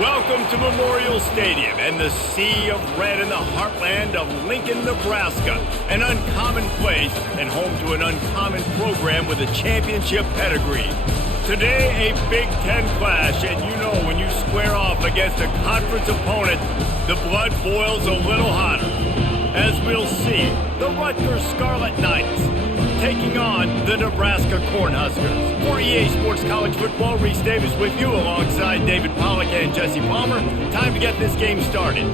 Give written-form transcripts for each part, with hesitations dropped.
Welcome to Memorial Stadium and the sea of red in the heartland of Lincoln, Nebraska. An uncommon place and home to an uncommon program with a championship pedigree. Today, a Big Ten clash, and you know when you square off against a conference opponent, the blood boils a little hotter. As we'll see, the Rutgers Scarlet Knights taking on the Nebraska Cornhuskers. For EA Sports College Football, Reese Davis with you alongside David Pollack and Jesse Palmer. Time to get this game started.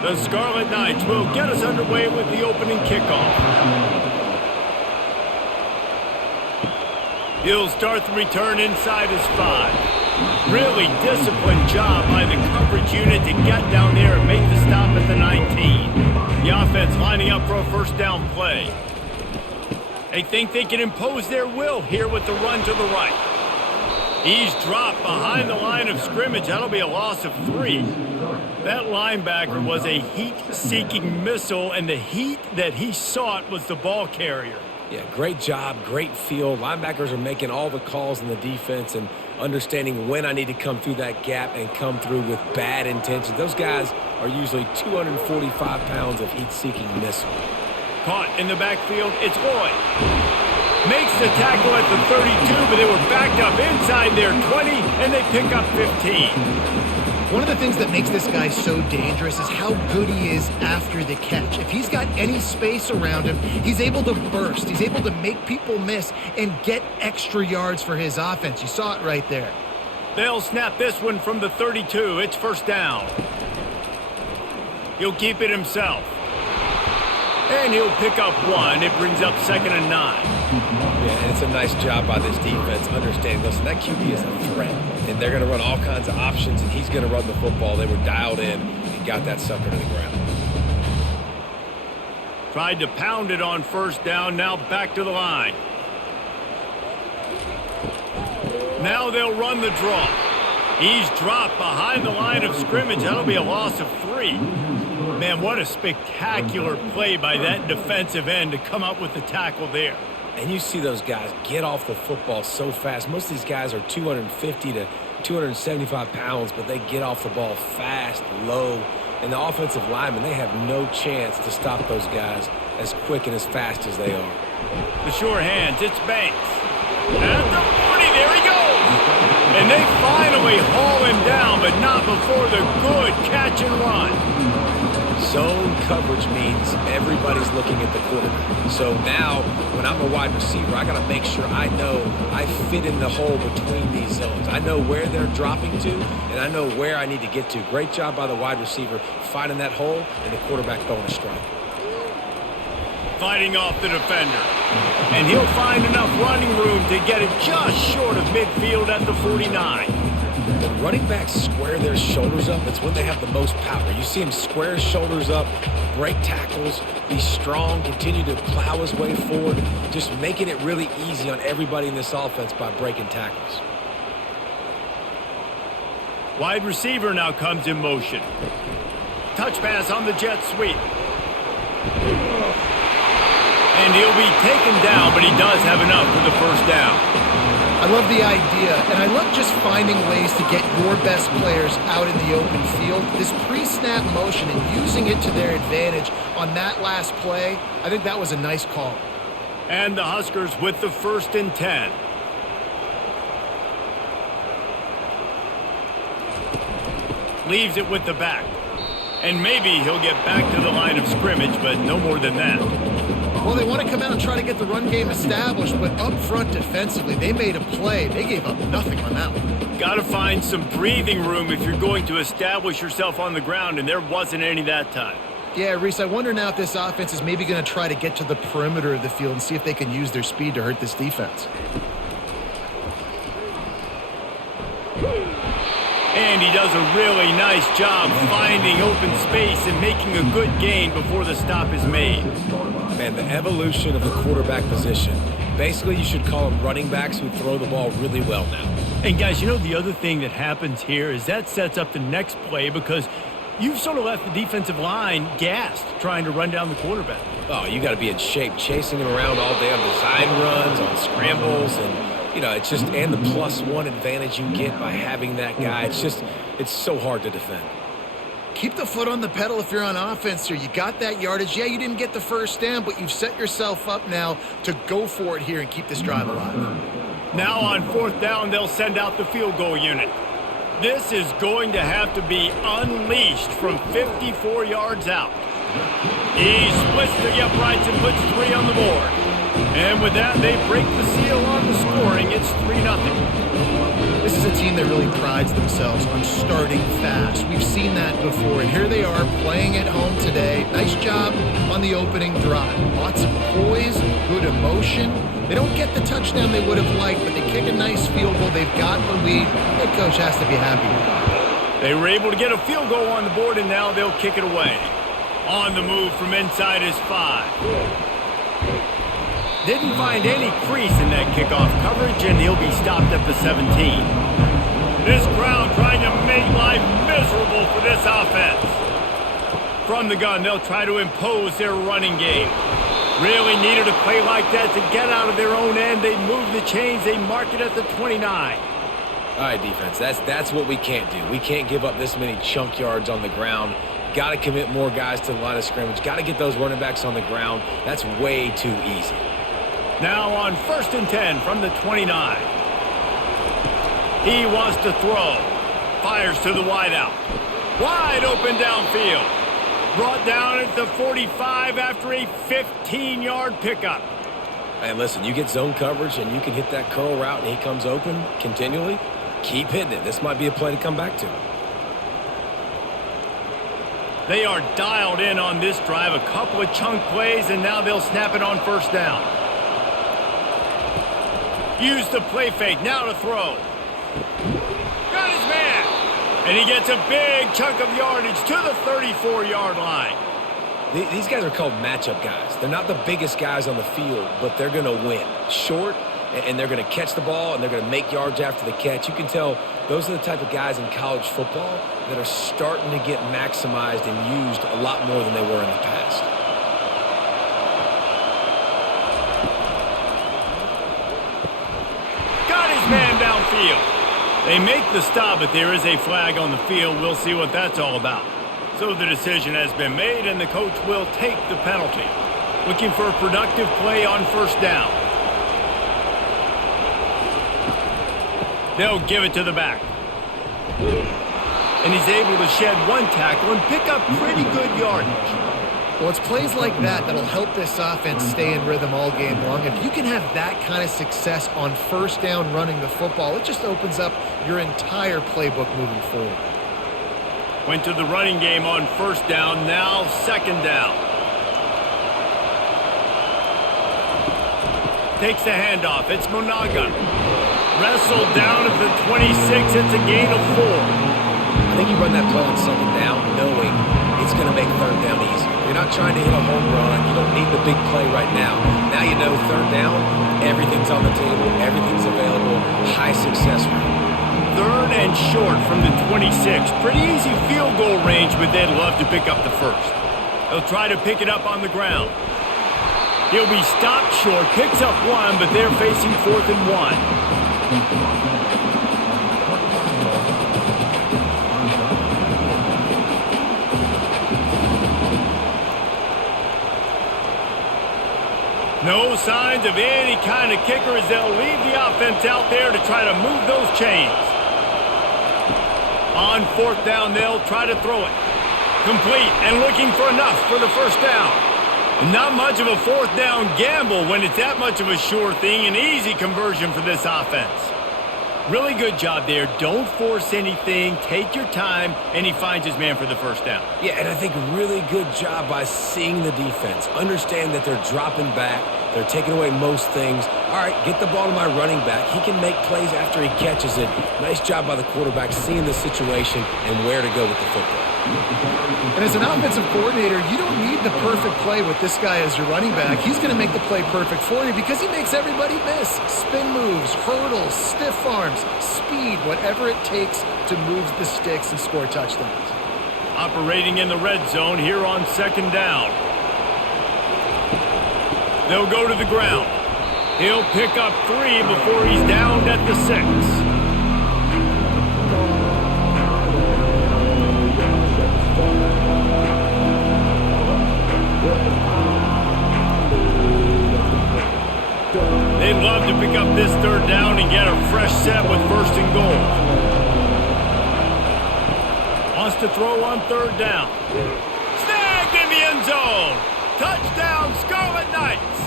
The Scarlet Knights will get us underway with the opening kickoff. He'll start the return inside his 5. Really disciplined job by the coverage unit to get down there and make the stop at the 19. The offense lining up for a first down play. They think they can impose their will here with the run to the right. He's dropped behind the line of scrimmage. That'll be a loss of 3. That linebacker was a heat-seeking missile, and the heat that he sought was the ball carrier. Yeah, great job, great feel. Linebackers are making all the calls in the defense and understanding when I need to come through that gap and come through with bad intentions. Those guys are usually 245 pounds of heat-seeking missile. Caught in the backfield, it's Lloyd. Makes the tackle at the 32, but they were backed up inside their 20, and they pick up 15. One of the things that makes this guy so dangerous is how good he is after the catch. If he's got any space around him, he's able to burst. He's able to make people miss and get extra yards for his offense. You saw it right there. They'll snap this one from the 32. It's first down. He'll keep it himself. And he'll pick up 1. It brings up 2nd and 9. Yeah, and it's a nice job by this defense understanding, listen, that QB is a threat. And they're going to run all kinds of options, and he's going to run the football. They were dialed in and got that sucker to the ground. Tried to pound it on first down, now back to the line. Now they'll run the draw. He's dropped behind the line of scrimmage. That'll be a loss of 3. Man, what a spectacular play by that defensive end to come up with the tackle there. And you see those guys get off the football so fast. Most of these guys are 250 to 275 pounds, but they get off the ball fast, low. And the offensive linemen, they have no chance to stop those guys as quick and as fast as they are. The sure hands, it's Banks. At the 40, there he goes. And they finally haul him down, but not before the good catch and run. Zone coverage means everybody's looking at the quarterback. So now, when I'm a wide receiver, I got to make sure I know I fit in the hole between these zones. I know where they're dropping to, and I know where I need to get to. Great job by the wide receiver finding that hole, and the quarterback going to strike. Fighting off the defender. And he'll find enough running room to get it just short of midfield at the 49. When running backs square their shoulders up, it's when they have the most power. You see him square his shoulders up, break tackles, be strong, continue to plow his way forward, just making it really easy on everybody in this offense by breaking tackles. Wide receiver now comes in motion. Touch pass on the jet sweep. And he'll be taken down, but he does have enough for the first down. I love the idea, and I love just finding ways to get your best players out in the open field. This pre-snap motion and using it to their advantage on that last play, I think that was a nice call. And the Huskers with the 1st and 10. Leaves it with the back. And maybe he'll get back to the line of scrimmage, but no more than that. Well, they want to come out and try to get the run game established, but up front defensively, they made a play. They gave up nothing on that one. Got to find some breathing room if you're going to establish yourself on the ground, and there wasn't any that time. Yeah, Reese, I wonder now if this offense is maybe going to try to get to the perimeter of the field and see if they can use their speed to hurt this defense. And he does a really nice job finding open space and making a good gain before the stop is made. Man, the evolution of the quarterback position Basically, you should call them running backs who throw the ball really well now. And guys, you know the other thing that happens here is that sets up the next play because you've sort of left the defensive line gassed trying to run down the quarterback. Oh, you got to be in shape, chasing him around all day on design runs, on scrambles, and, you know, it's just, and the +1 advantage you get by having that guy. It's so hard to defend. Keep the foot on the pedal if you're on offense here. You got that yardage. Yeah, you didn't get the first down, but you've set yourself up now to go for it here and keep this drive alive. Now on 4th down, they'll send out the field goal unit. This is going to have to be unleashed from 54 yards out. He splits the uprights and puts 3 on the board. And with that, they break the seal on the scoring. It's 3-0. This is a team that really prides themselves on starting fast. We've seen that before, and here they are playing at home today. Nice job on the opening drive. Lots of poise, good emotion. They don't get the touchdown they would have liked, but they kick a nice field goal. They've got the lead. Head coach has to be happy with that. They were able to get a field goal on the board, and now they'll kick it away. On the move from inside his 5. Didn't find any crease in that kickoff coverage, and he'll be stopped at the 17. This crowd trying to make life miserable for this offense. From the gun, they'll try to impose their running game. Really needed a play like that to get out of their own end. They move the chains. They mark it at the 29. All right, defense, that's what we can't do. We can't give up this many chunk yards on the ground. Got to commit more guys to the line of scrimmage. Got to get those running backs on the ground. That's way too easy. Now on 1st and 10 from the 29. He wants to throw. Fires to the wideout. Wide open downfield. Brought down at the 45 after a 15-yard pickup. And listen, you get zone coverage and you can hit that curl route and he comes open continually. Keep hitting it. This might be a play to come back to. They are dialed in on this drive. A couple of chunk plays, and now they'll snap it on 1st down. Use the play fake. Now to throw. Got his man. And he gets a big chunk of yardage to the 34-yard line. These guys are called matchup guys. They're not the biggest guys on the field, but they're going to win. Short, and they're going to catch the ball, and they're going to make yards after the catch. You can tell those are the type of guys in college football that are starting to get maximized and used a lot more than they were in the past. Got his man downfield. They make the stop, but there is a flag on the field. We'll see what that's all about. So the decision has been made, and the coach will take the penalty. Looking for a productive play on 1st down. They'll give it to the back. And he's able to shed 1 tackle and pick up pretty good yardage. Well, it's plays like that that'll help this offense stay in rhythm all game long. If you can have that kind of success on 1st down running the football, it just opens up your entire playbook moving forward. Went to the running game on 1st down, now 2nd down. Takes the handoff, it's Monaga. Wrestled down at the 26, it's a gain of 4. I think you run that play on 2nd down knowing it's going to make 3rd down easy. You're not trying to hit a home run. You don't need the big play right now. Now you know 3rd down, everything's on the table, everything's available, high success rate. 3rd and short from the 26. Pretty easy field goal range, but they'd love to pick up the 1st. They'll try to pick it up on the ground. He'll be stopped short, picks up 1, but they're facing 4th and 1. No signs of any kind of kicker as they'll leave the offense out there to try to move those chains. On 4th down, they'll try to throw it. Complete and looking for enough for the 1st down. Not much of a 4th down gamble when it's that much of a sure thing, an easy conversion for this offense. Really good job there. Don't force anything. Take your time, and he finds his man for the 1st down. Yeah, and I think really good job by seeing the defense. Understand that they're dropping back. They're taking away most things. All right, get the ball to my running back. He can make plays after he catches it. Nice job by the quarterback seeing the situation and where to go with the football. And as an offensive coordinator, you don't need the perfect play with this guy as your running back. He's going to make the play perfect for you because he makes everybody miss. Spin moves, hurdles, stiff arms, speed, whatever it takes to move the sticks and score touchdowns. Operating in the red zone here on second down. They'll go to the ground. He'll pick up 3 before he's downed at the 6. They'd love to pick up this third down and get a fresh set with first and goal. Wants to throw on third down. Snagged in the end zone. Touchdown, Scarlet Knights.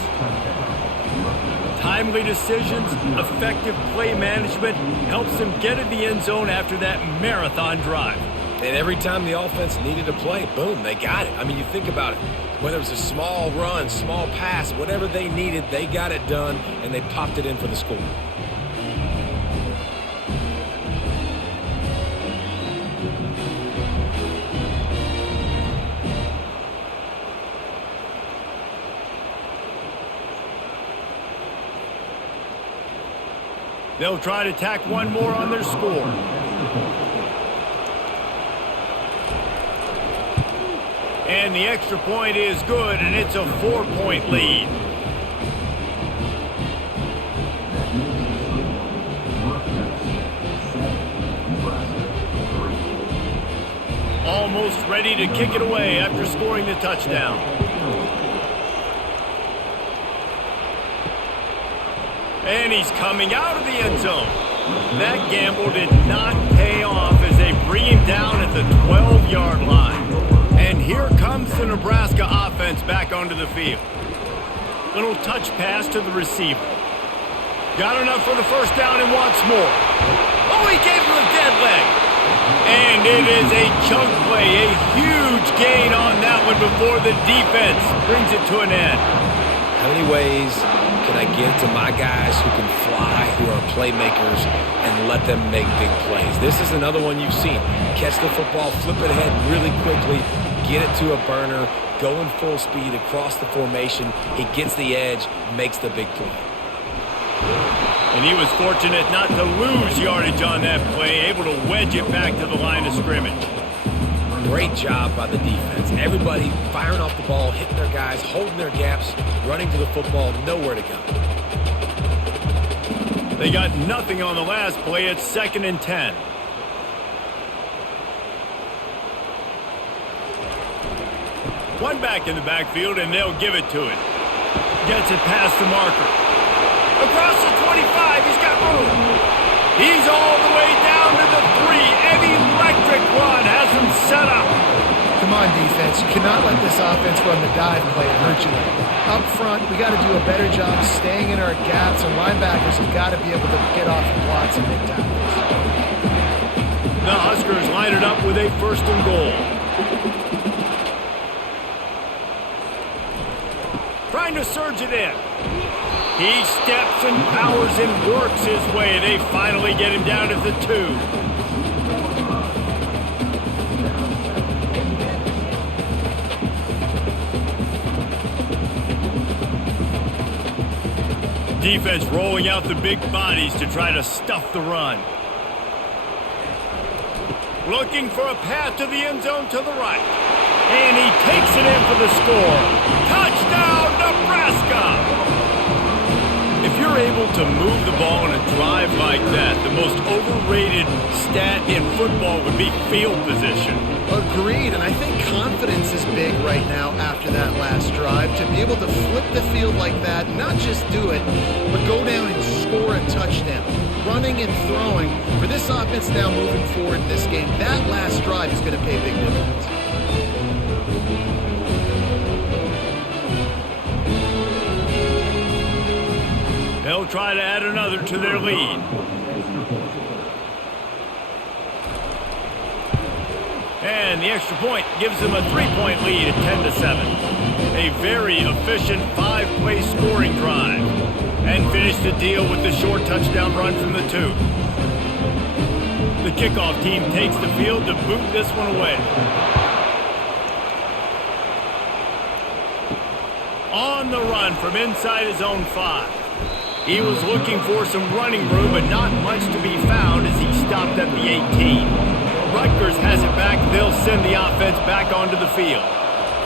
Timely decisions, effective play management helps them get in the end zone after that marathon drive. And every time the offense needed a play, boom, they got it. I mean, you think about it. Whether it was a small run, small pass, whatever they needed, they got it done, and they popped it in for the score. They'll try to tack one more on their score. And the extra point is good, and it's a 4-point lead. Almost ready to kick it away after scoring the touchdown. And he's coming out of the end zone. That gamble did not pay off as they bring him down at the 12-yard line. And here comes the Nebraska offense back onto the field. Little touch pass to the receiver. Got enough for the first down and wants more. Oh, he gave him a dead leg. And it is a chunk play, a huge gain on that one before the defense brings it to an end. How many ways can I get to my guys who can fly, who are playmakers, and let them make big plays? This is another one you've seen. Catch the football, flip it ahead really quickly, get it to a burner, going full speed across the formation. He gets the edge, makes the big play. And he was fortunate not to lose yardage on that play, able to wedge it back to the line of scrimmage. Great job by the defense. Everybody firing off the ball, hitting their guys, holding their gaps, running to the football, nowhere to go. They got nothing on the last play. It's 2nd and 10. One back in the backfield, and they'll give it to it. Gets it past the marker. Across the 25, he's got room. He's all the way down to the 3. An electric run has him set up. Come on, defense. You cannot let this offense run the dive play and hurt you like that. Up front, we got to do a better job staying in our gaps, and linebackers have got to be able to get off the blocks and make tackles. The Huskers line it up with a 1st and goal. Trying to surge it in. He steps and powers and works his way. They finally get him down at the 2. Defense rolling out the big bodies to try to stuff the run. Looking for a path to the end zone to the right. And he takes it in for the score. Touchdown, Nebraska! If you're able to move the ball in a drive like that, the most overrated stat in football would be field position. Agreed, and I think confidence is big right now after that last drive. To be able to flip the field like that, not just do it, but go down and score a touchdown. Running and throwing, for this offense now moving forward in this game, that last drive is going to pay big dividends. They'll try to add another to their lead. And the extra point gives them a 3-point lead at 10-7. A very efficient 5-play scoring drive. And finish the deal with the short touchdown run from the 2. The kickoff team takes the field to boot this one away. On the run from inside his own 5. He was looking for some running room, but not much to be found as he stopped at the 18. Rutgers has it back. They'll send the offense back onto the field.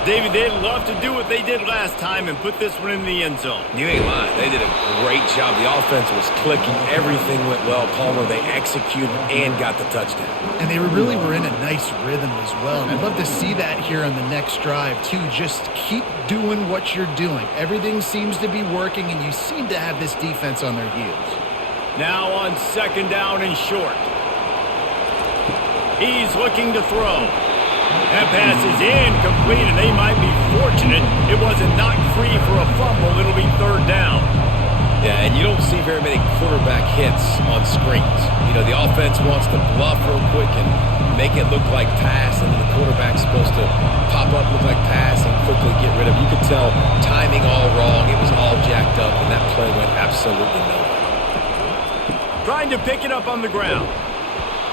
David, they'd love to do what they did last time and put this one in the end zone. You ain't lying. They did a great job. The offense was clicking. Everything went well. Palmer, they executed and got the touchdown. And they really were in a nice rhythm as well. And I'd love to see that here on the next drive, too. Just keep doing what you're doing. Everything seems to be working, and you seem to have this defense on their heels. Now on second down and short. He's looking to throw. That pass is incomplete, and they might be fortunate it wasn't knocked free for a fumble. It'll be third down. Yeah, and you don't see very many quarterback hits on screens. You know, the offense wants to bluff real quick and make it look like pass, and then the quarterback's supposed to pop up, look like pass, and quickly get rid of it. You could tell timing all wrong. It was all jacked up, and that play went absolutely nowhere. Trying to pick it up on the ground.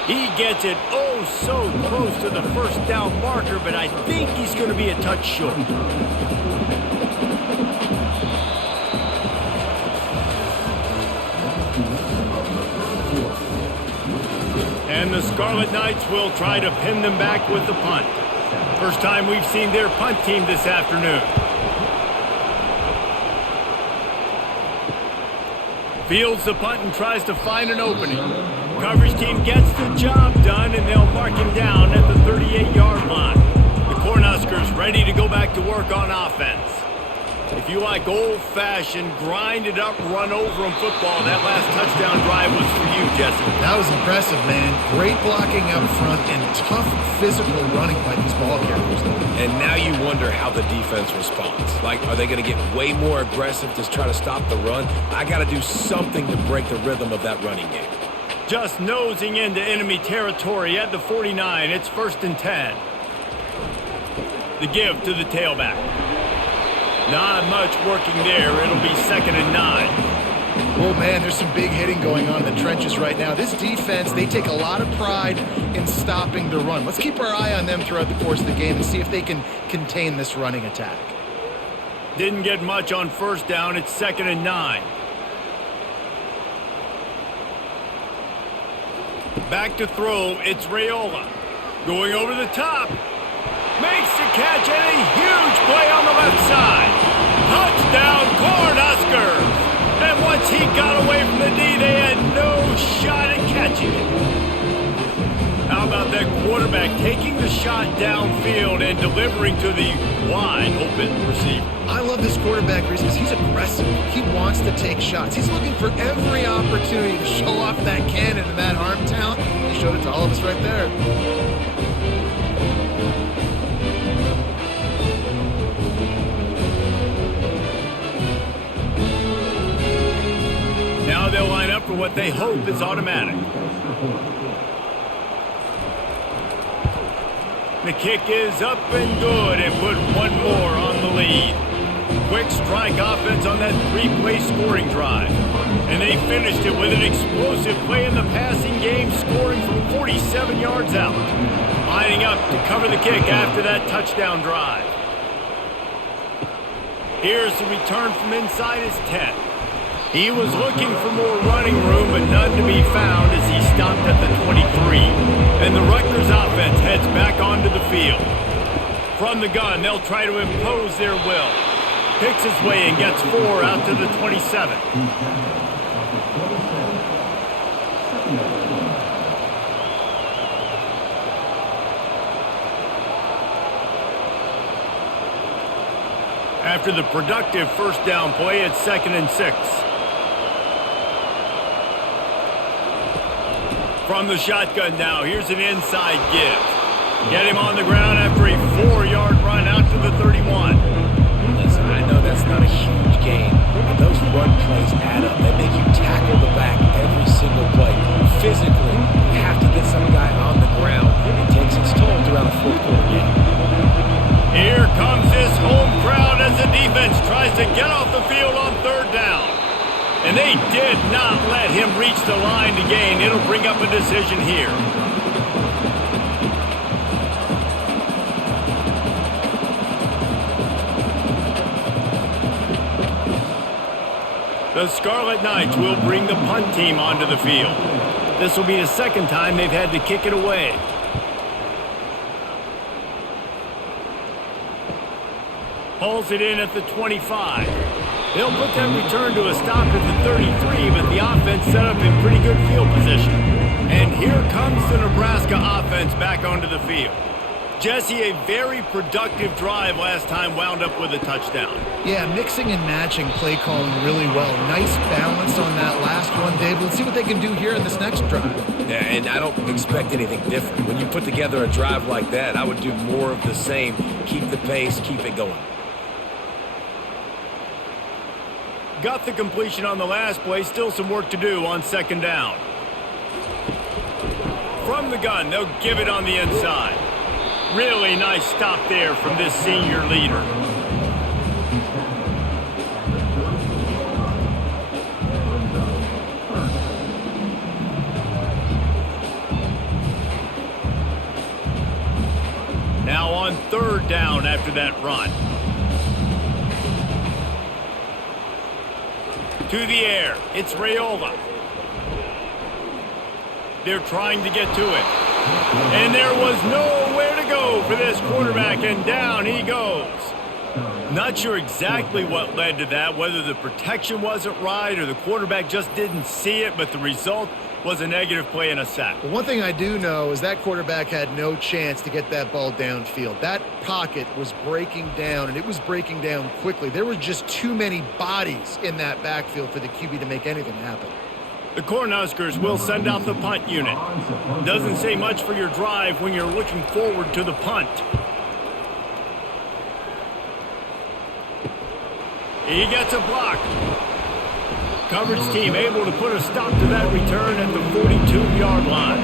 He gets it oh so close to the first down marker, but I think he's going to be a touch short. And the Scarlet Knights will try to pin them back with the punt. First time we've seen their punt team this afternoon. Fields the punt and tries to find an opening. Coverage team gets the job done, and they'll mark him down at the 38-yard line. The Cornhuskers ready to go back to work on offense. If you like old-fashioned, grind-it-up, run-over-'em football, that last touchdown drive was for you, Jesse. That was impressive, man. Great blocking up front and tough physical running by these ball carriers. And now you wonder how the defense responds. Like, are they going to get way more aggressive to try to stop the run? I got to do something to break the rhythm of that running game. Just nosing into enemy territory at the 49. It's 1st and 10. The give to the tailback. Not much working there. It'll be 2nd and 9. Oh, man, there's some big hitting going on in the trenches right now. This defense, they take a lot of pride in stopping the run. Let's keep our eye on them throughout the course of the game and see if they can contain this running attack. Didn't get much on 1st down. It's 2nd and 9. Back to throw, it's Raiola. Going over the top. Makes the catch and a huge play on the left side. Touchdown, Cornhuskers! And once he got away from the D, they had no shot at catching it. How about that quarterback taking the shot downfield and delivering to the wide open receiver? I love this quarterback because he's aggressive. He wants to take shots. He's looking for every opportunity to show off that cannon and that arm talent. He showed it to all of us right there. Now they'll line up for what they hope is automatic. The kick is up and good and put one more on the lead. Quick strike offense on that 3-play scoring drive. And they finished it with an explosive play in the passing game, scoring from 47 yards out. Lining up to cover the kick after that touchdown drive. Here's the return from inside his 10. He was looking for more running room, but none to be found as he stopped at the 23. And the Rutgers offense heads back onto the field. From the gun, they'll try to impose their will. Picks his way and gets 4 out to the 27. After the productive first down play, it's 2nd and 6. From the shotgun now, here's an inside give. Get him on the ground after a 4-yard run out to the 31. Listen, I know that's not a huge game, but those run plays add up. They make you tackle the back every single play. Physically, you have to get some guy on the ground. It takes its toll throughout a fourth-quarter game. Here comes this home crowd as the defense tries to get off the field on 3rd down. And they did not let him reach the line line to gain. It'll bring up a decision here. The Scarlet Knights will bring the punt team onto the field. This will be the second time they've had to kick it away. Pulls it in at the 25. They'll put that return to a stop at the 33, but the offense set up in pretty good field position. And here comes the Nebraska offense back onto the field. Jesse, a very productive drive last time wound up with a touchdown. Yeah, mixing and matching play calling really well. Nice balance on that last one, Dave. Let's see what they can do here in this next drive. Yeah, and I don't expect anything different. When you put together a drive like that, I would do more of the same. Keep the pace, keep it going. Got the completion on the last play. Still some work to do on second down. From the gun, they'll give it on the inside. Really nice stop there from this senior leader. Now on third down after that run. To the air, it's Raiola. They're trying to get to it. And there was nowhere to go for this quarterback, and down he goes. Not sure exactly what led to that, whether the protection wasn't right or the quarterback just didn't see it, but the result was a negative play and a sack. Well, one thing I do know is that quarterback had no chance to get that ball downfield. That pocket was breaking down, and it was breaking down quickly. There were just too many bodies in that backfield for the QB to make anything happen. The Cornhuskers will send out the punt unit. Doesn't say much for your drive when you're looking forward to the punt. He gets a block. Coverage team able to put a stop to that return at the 42-yard line.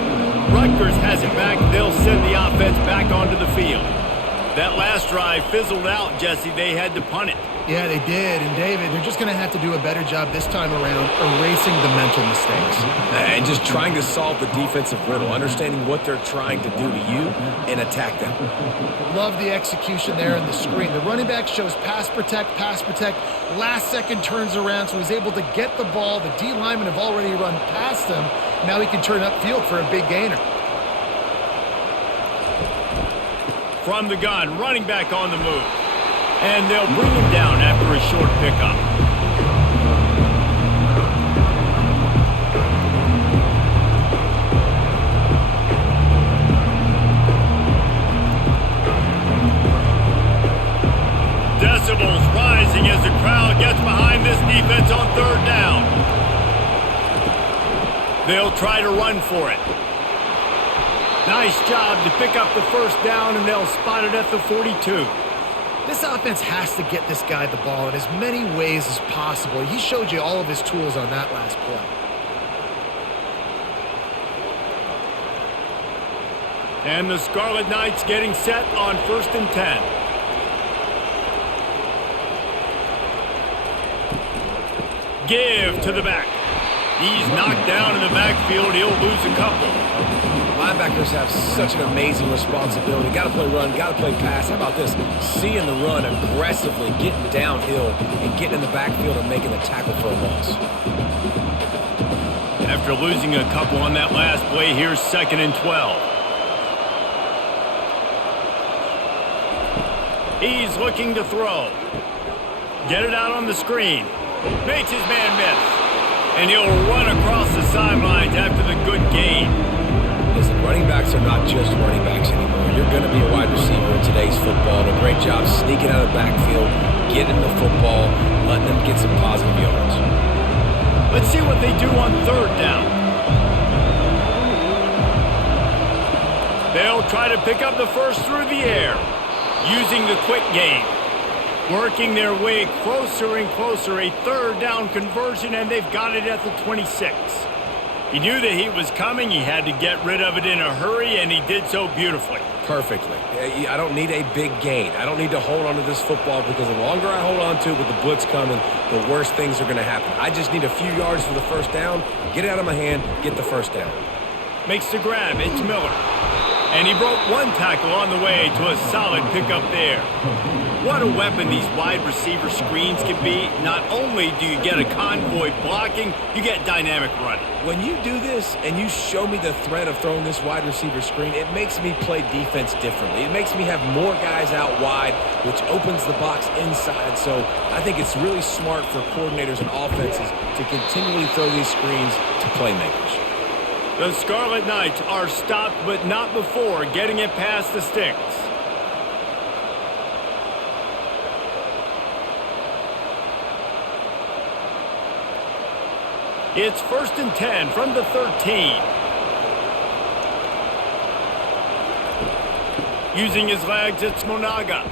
Rutgers has it back. They'll send the offense back onto the field. That last drive fizzled out, Jesse. They had to punt it. Yeah, they did. And, David, they're just going to have to do a better job this time around erasing the mental mistakes. And just trying to solve the defensive riddle, understanding what they're trying to do to you and attack them. Love the execution there in the screen. The running back shows pass protect. Last second turns around, so he's able to get the ball. The D linemen have already run past him. Now he can turn upfield for a big gainer. From the gun, running back on the move. And they'll bring him down after a short pickup. Decibels rising as the crowd gets behind this defense on third down. They'll try to run for it. Nice job to pick up the first down, and they'll spot it at the 42. This offense has to get this guy the ball in as many ways as possible. He showed you all of his tools on that last play. And the Scarlet Knights getting set on 1st and 10. Give to the back. He's knocked down in the backfield. He'll lose a couple. Linebackers have such an amazing responsibility. Got to play run, got to play pass. How about this? Seeing the run aggressively, getting downhill, and getting in the backfield and making the tackle for a loss. After losing a couple on that last play, here's 2nd and 12. He's looking to throw. Get it out on the screen. Makes his man miss. And he'll run across the sidelines after the good gain. Listen, running backs are not just running backs anymore. You're going to be a wide receiver in today's football. And a great job sneaking out of the backfield, getting the football, letting them get some positive yards. Let's see what they do on third down. They'll try to pick up the first through the air, using the quick game. Working their way closer and closer. A third down conversion, and they've got it at the 26. He knew that he was coming. He had to get rid of it in a hurry, and he did so beautifully. Perfectly. I don't need a big gain. I don't need to hold on to this football because the longer I hold on to it with the blitz coming, the worse things are going to happen. I just need a few yards for the first down, get it out of my hand, get the first down. Makes the grab. It's Miller. And he broke one tackle on the way to a solid pickup there. What a weapon these wide receiver screens can be. Not only do you get a convoy blocking, you get dynamic running. When you do this and you show me the threat of throwing this wide receiver screen, it makes me play defense differently. It makes me have more guys out wide, which opens the box inside. So I think it's really smart for coordinators and offenses to continually throw these screens to playmakers. The Scarlet Knights are stopped, but not before getting it past the sticks. It's 1st and 10 from the 13. Using his legs, it's Monaga.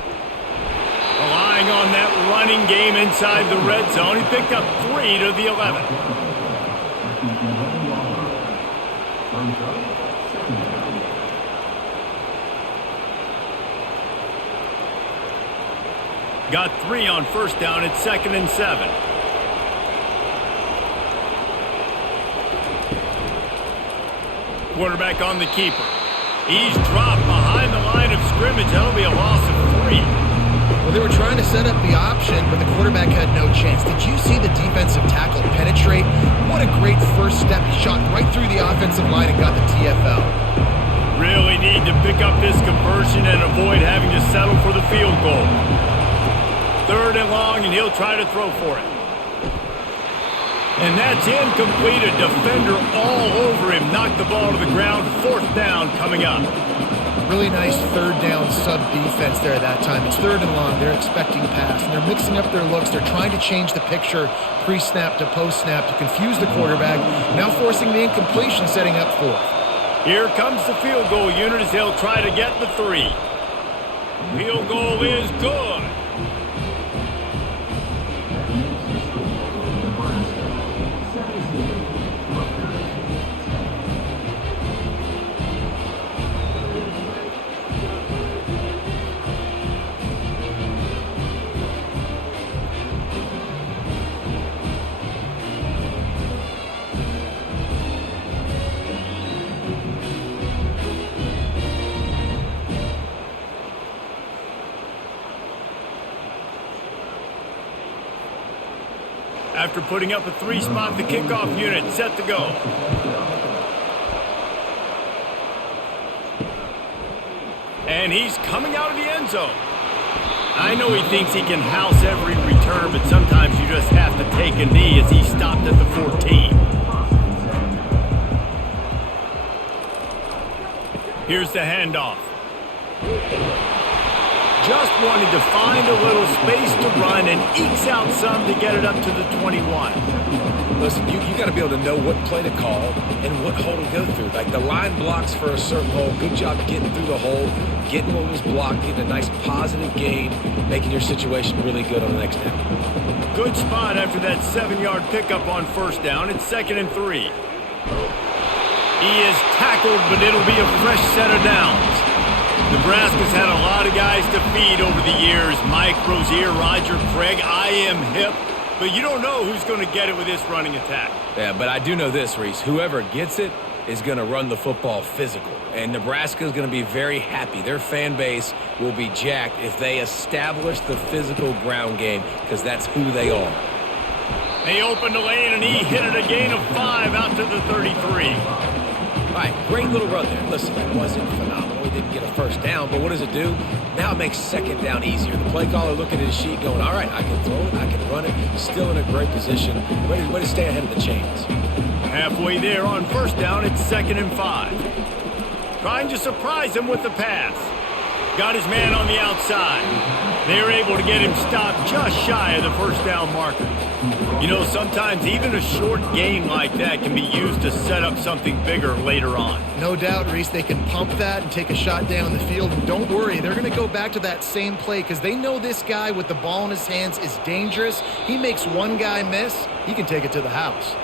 Relying on that running game inside the red zone. He picked up 3 to the 11. Got 3 on 1st down. It's 2nd and 7. Quarterback on the keeper. He's dropped behind the line of scrimmage. That'll be a loss of 3. Well, they were trying to set up the option, but the quarterback had no chance. Did you see the defensive tackle penetrate? What a great first step. He shot right through the offensive line and got the TFL. Really need to pick up this conversion and avoid having to settle for the field goal. 3rd and long, and he'll try to throw for it. And that's incomplete. A defender all over him. Knocked the ball to the ground. 4th down coming up. Really nice 3rd down sub-defense there that time. It's 3rd and long. They're expecting pass, and they're mixing up their looks. They're trying to change the picture pre-snap to post-snap to confuse the quarterback, now forcing the incompletion, setting up 4th. Here comes the field goal unit as they'll try to get the 3. Field goal is good. After putting up a 3 spot, the kickoff unit set to go. And he's coming out of the end zone. I know he thinks he can house every return, but sometimes you just have to take a knee as he stopped at the 14. Here's the handoff. Just wanted to find a little space to run and ekes out some to get it up to the 21. Listen, you got to be able to know what play to call and what hole to go through. Like the line blocks for a certain hole. Good job getting through the hole, getting what was blocked, getting a nice positive gain, making your situation really good on the next down. Good spot after that 7-yard pickup on 1st down. It's 2nd and 3. He is tackled, but it'll be a fresh set of downs. Nebraska's had a lot of guys to feed over the years. Mike Rozier, Roger Craig, I am hip. But you don't know who's going to get it with this running attack. Yeah, but I do know this, Reese. Whoever gets it is going to run the football physical. And Nebraska is going to be very happy. Their fan base will be jacked if they establish the physical ground game because that's who they are. They opened the lane, and he hit it a gain of 5 out to the 33. All right, great little run there. Listen, it wasn't phenomenal. He didn't get a 1st down, but what does it do? Now it makes 2nd down easier. The play caller looking at his sheet going, all right, I can throw it, I can run it. Still in a great position, ready to stay ahead of the chains. Halfway there on 1st down, it's 2nd and 5. Trying to surprise him with the pass. Got his man on the outside. They're able to get him stopped just shy of the 1st down marker. You know, sometimes even a short game like that can be used to set up something bigger later on. No doubt, Reese, they can pump that and take a shot down the field. And don't worry, they're going to go back to that same play because they know this guy with the ball in his hands is dangerous. He makes one guy miss, he can take it to the house.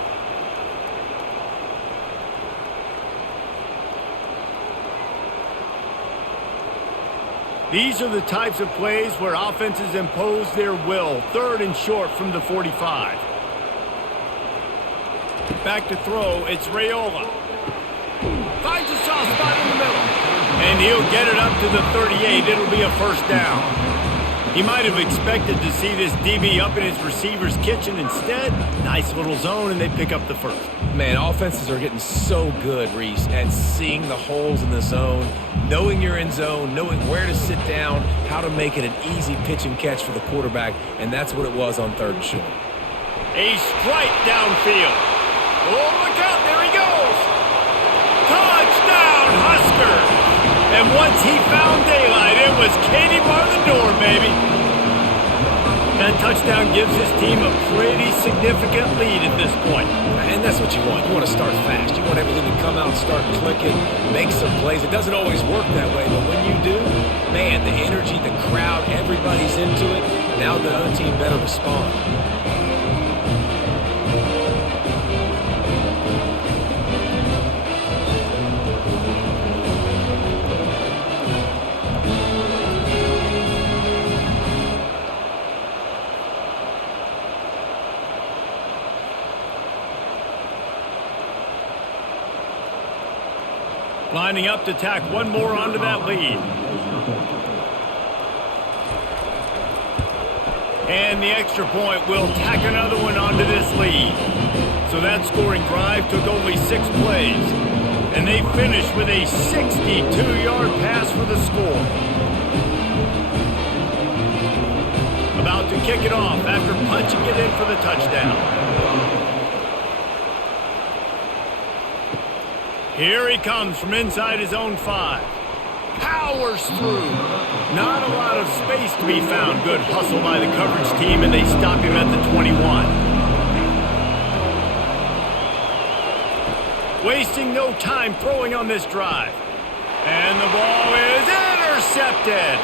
These are the types of plays where offenses impose their will. 3rd and short from the 45. Back to throw, it's Raiola. Finds a soft spot in the middle. And he'll get it up to the 38. It'll be a first down. He might have expected to see this DB up in his receiver's kitchen. Instead, nice little zone, and they pick up the first. Man, offenses are getting so good, Reese, at seeing the holes in the zone, knowing you're in zone, knowing where to sit down, how to make it an easy pitch and catch for the quarterback, and that's what it was on 3rd and short. A strike downfield. Oh, look out, there he goes. Touchdown, Husker. And once he found daylight, it was Katie bar the door, baby. That touchdown gives his team a pretty significant lead at this point. And that's what you want. You want to start fast. You want everything to come out, start clicking, make some plays. It doesn't always work that way, but when you do, man, the energy, the crowd, everybody's into it. Now the other team better respond. Lining up to tack one more onto that lead. And the extra point will tack another one onto this lead. So that scoring drive took only 6 plays. And they finished with a 62-yard pass for the score. About to kick it off after punching it in for the touchdown. Here he comes from inside his own 5. Powers through. Not a lot of space to be found. Good hustle by the coverage team, and they stop him at the 21. Wasting no time throwing on this drive. And the ball is intercepted.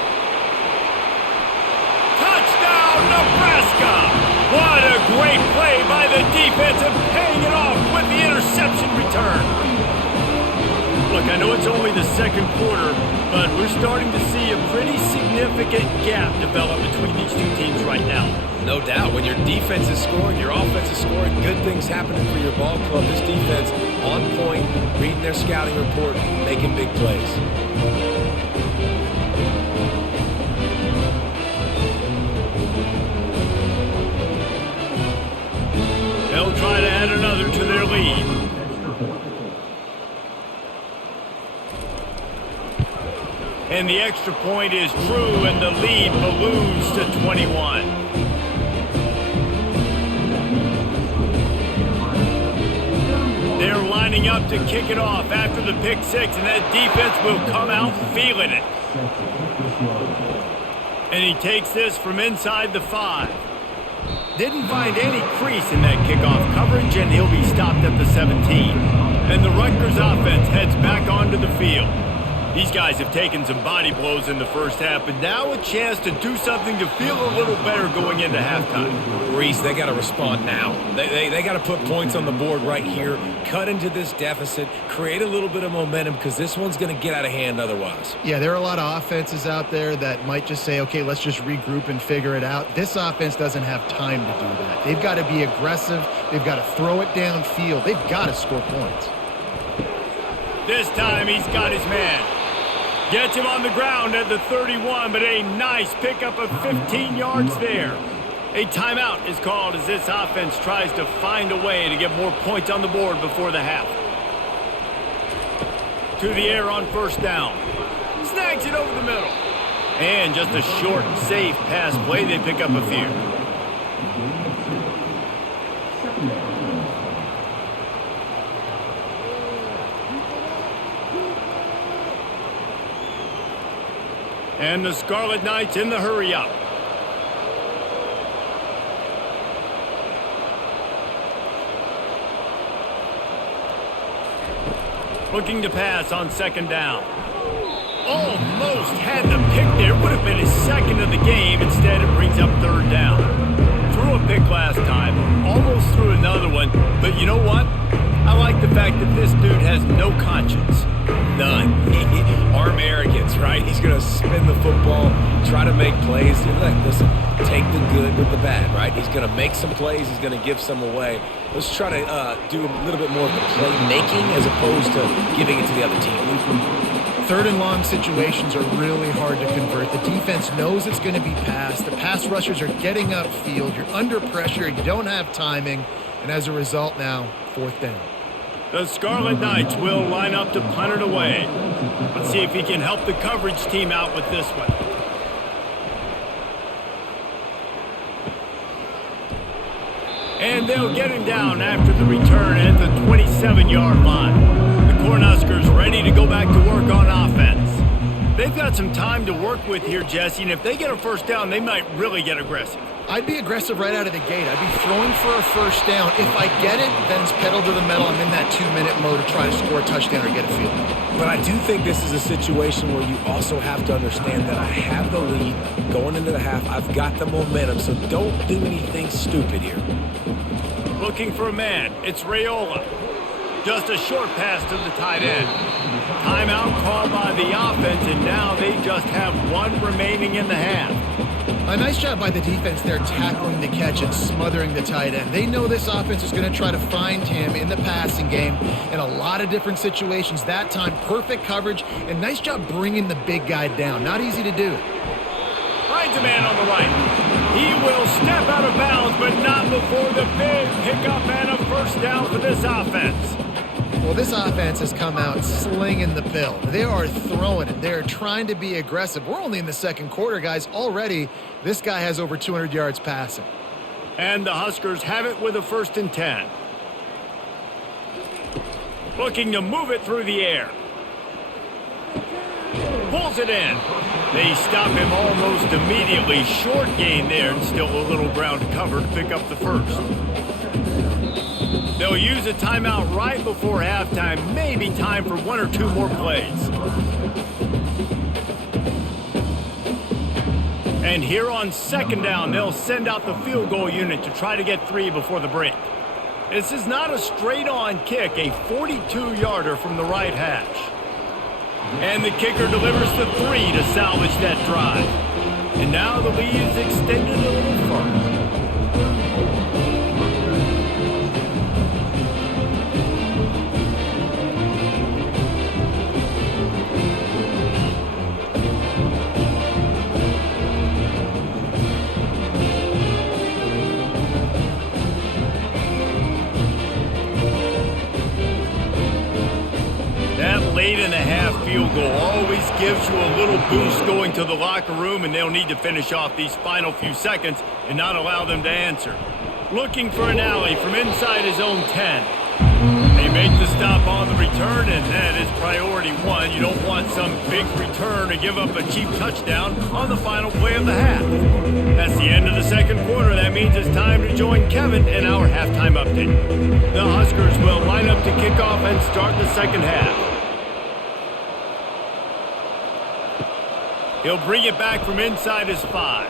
Touchdown, Nebraska! What a great play by the defense and paying it off with the interception return. Look, I know it's only the 2nd quarter, but we're starting to see a pretty significant gap develop between these two teams right now. No doubt. When your defense is scoring, your offense is scoring, good things happening for your ball club. This defense on point, reading their scouting report, making big plays. They'll try to add another to their lead. And the extra point is true, and the lead balloons to 21. They're lining up to kick it off after the pick 6, and that defense will come out feeling it. And he takes this from inside the 5. Didn't find any crease in that kickoff coverage, and he'll be stopped at the 17. And the Rutgers offense heads back onto the field. These guys have taken some body blows in the first half, but now a chance to do something to feel a little better going into halftime. Reese, they got to respond now. They got to put points on the board right here, cut into this deficit, create a little bit of momentum, because this one's going to get out of hand otherwise. Yeah, there are a lot of offenses out there that might just say, okay, let's just regroup and figure it out. This offense doesn't have time to do that. They've got to be aggressive. They've got to throw it downfield. They've got to score points. This time he's got his man. Gets him on the ground at the 31, but a nice pickup of 15 yards there. A timeout is called as this offense tries to find a way to get more points on the board before the half. To the air on first down. Snags it over the middle. And just a short, safe pass play. They pick up a few. And the Scarlet Knights in the hurry-up. Looking to pass on second down. Almost had the pick there. Would have been his 2nd of the game. Instead, it brings up third down. Threw a pick last time. Almost threw another one. But you know what? I like the fact that this dude has no conscience. None. Arm arrogance, right? He's going to spin the football, try to make plays. Listen, take the good with the bad, right? He's going to make some plays. He's going to give some away. Let's try to do a little bit more of the playmaking as opposed to giving it to the other team. Third and long situations are really hard to convert. The defense knows it's going to be passed. The pass rushers are getting upfield. You're under pressure. You don't have timing. And as a result now, fourth down. The Scarlet Knights will line up to punt it away. Let's see if he can help the coverage team out with this one. And they'll get him down after the return at the 27-yard line. The Cornhuskers ready to go back to work on offense. They've got some time to work with here, Jesse, and if they get a first down, they might really get aggressive. I'd be aggressive right out of the gate. I'd be throwing for a first down. If I get it, then it's pedal to the metal. I'm in that 2-minute mode to try to score a touchdown or get a field goal. But I do think this is a situation where you also have to understand that I have the lead going into the half. I've got the momentum, so don't do anything stupid here. Looking for a man. It's Raiola. Just a short pass to the tight end. Timeout called by the offense, and now they just have one remaining in the half. A nice job by the defense there tackling the catch and smothering the tight end. They know this offense is going to try to find him in the passing game in a lot of different situations. That time, perfect coverage, and nice job bringing the big guy down. Not easy to do. Finds a man on the right. He will step out of bounds, but not before the big pickup and a first down for this offense. Well, this offense has come out slinging the pill. They are throwing it. They're trying to be aggressive. We're only in the second quarter, guys. Already, this guy has over 200 yards passing. And the Huskers have it with a 1st and 10. Looking to move it through the air. Pulls it in. They stop him almost immediately. Short gain there, and still a little ground to cover to pick up the first. They'll use a timeout right before halftime. Maybe time for 1 or 2 more plays. And here on 2nd down, they'll send out the field goal unit to try to get 3 before the break. This is not a straight-on kick, a 42-yarder from the right hash. And the kicker delivers the 3 to salvage that drive. And now the lead is extended a little further. Late in the half field goal always gives you a little boost going to the locker room, and they'll need to finish off these final few seconds and not allow them to answer. Looking for an alley from inside his own 10. They make the stop on the return, and that is priority 1. You don't want some big return to give up a cheap touchdown on the final play of the half. That's the end of the second quarter. That means it's time to join Kevin in our halftime update. The Huskers will line up to kick off and start the second half. He'll bring it back from inside his 5.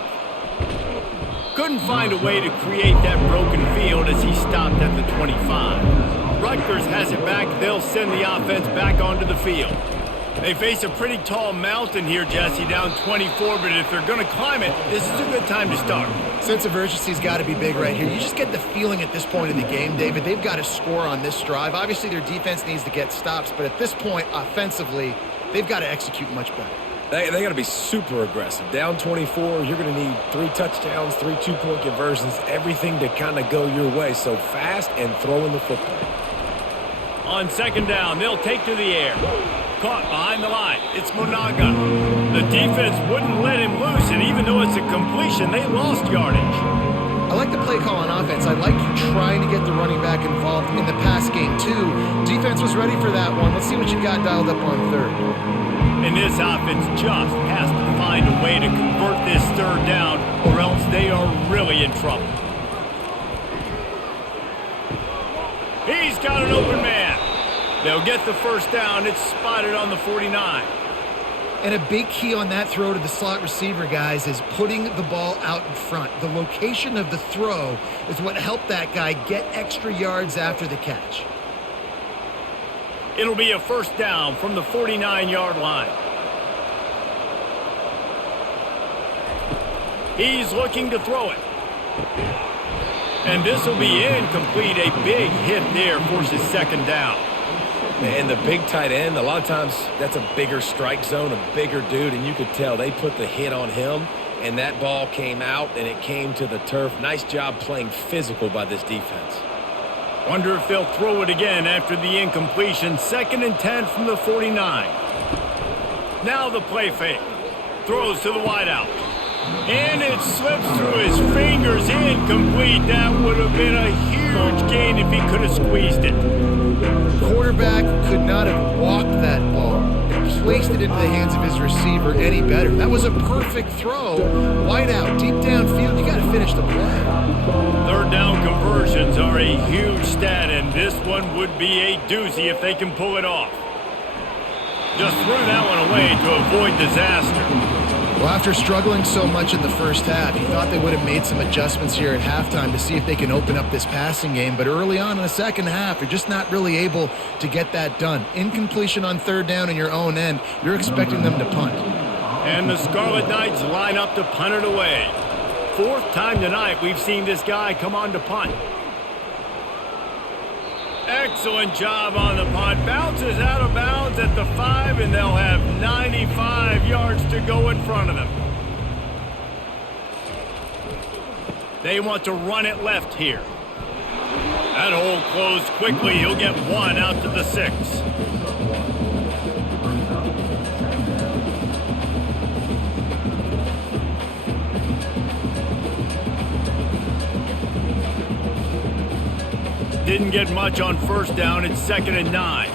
Couldn't find a way to create that broken field as he stopped at the 25. Rutgers has it back. They'll send the offense back onto the field. They face a pretty tall mountain here, Jesse, down 24, but if they're going to climb it, this is a good time to start. Sense of urgency's got to be big right here. You just get the feeling at this point in the game, David, they've got to score on this drive. Obviously, their defense needs to get stops, but at this point, offensively, they've got to execute much better. They got to be super aggressive. Down 24, you're going to need 3 touchdowns, 3 2-point conversions, everything to kind of go your way. So fast and throwing the football. On 2nd down, they'll take to the air. Caught behind the line. It's Monaga. The defense wouldn't let him loose, and even though it's a completion, they lost yardage. I like the play call on offense. I like you trying to get the running back involved in the pass game, too. Defense was ready for that one. Let's see what you got dialed up on 3rd. And this offense just has to find a way to convert this 3rd down, or else they are really in trouble. He's got an open man. They'll get the first down. It's spotted on the 49. And a big key on that throw to the slot receiver, guys, is putting the ball out in front. The location of the throw is what helped that guy get extra yards after the catch. It'll be a first down from the 49-yard line. He's looking to throw it. And this will be incomplete. A big hit there forces second down. And the big tight end, a lot of times that's a bigger strike zone, a bigger dude, and you could tell they put the hit on him, and that ball came out, and it came to the turf. Nice job playing physical by this defense. Wonder if they'll throw it again after the incompletion. 2nd and 10 from the 49. Now the play fake. Throws to the wideout. And it slips through his fingers. Incomplete. That would have been a huge gain if he could have squeezed it. Quarterback could not have walked that ball and placed it into the hands of his receiver any better. That was a perfect throw. Wide out, deep downfield. You got to finish the play. 3rd down conversions are a huge stat, and this one would be a doozy if they can pull it off. Just threw that one away to avoid disaster. Well, after struggling so much in the first half, you thought they would have made some adjustments here at halftime to see if they can open up this passing game. But early on in the second half, you're just not really able to get that done. Incompletion on 3rd down in your own end, you're expecting them to punt. And the Scarlet Knights line up to punt it away. 4th time tonight we've seen this guy come on to punt. Excellent job on the punt. Bounces out of bounds at the 5, and they'll have 95 yards to go in front of them. They want to run it left here. That hole closed quickly. He'll get 1 out to the 6. Didn't get much on 1st down. It's 2nd and 9.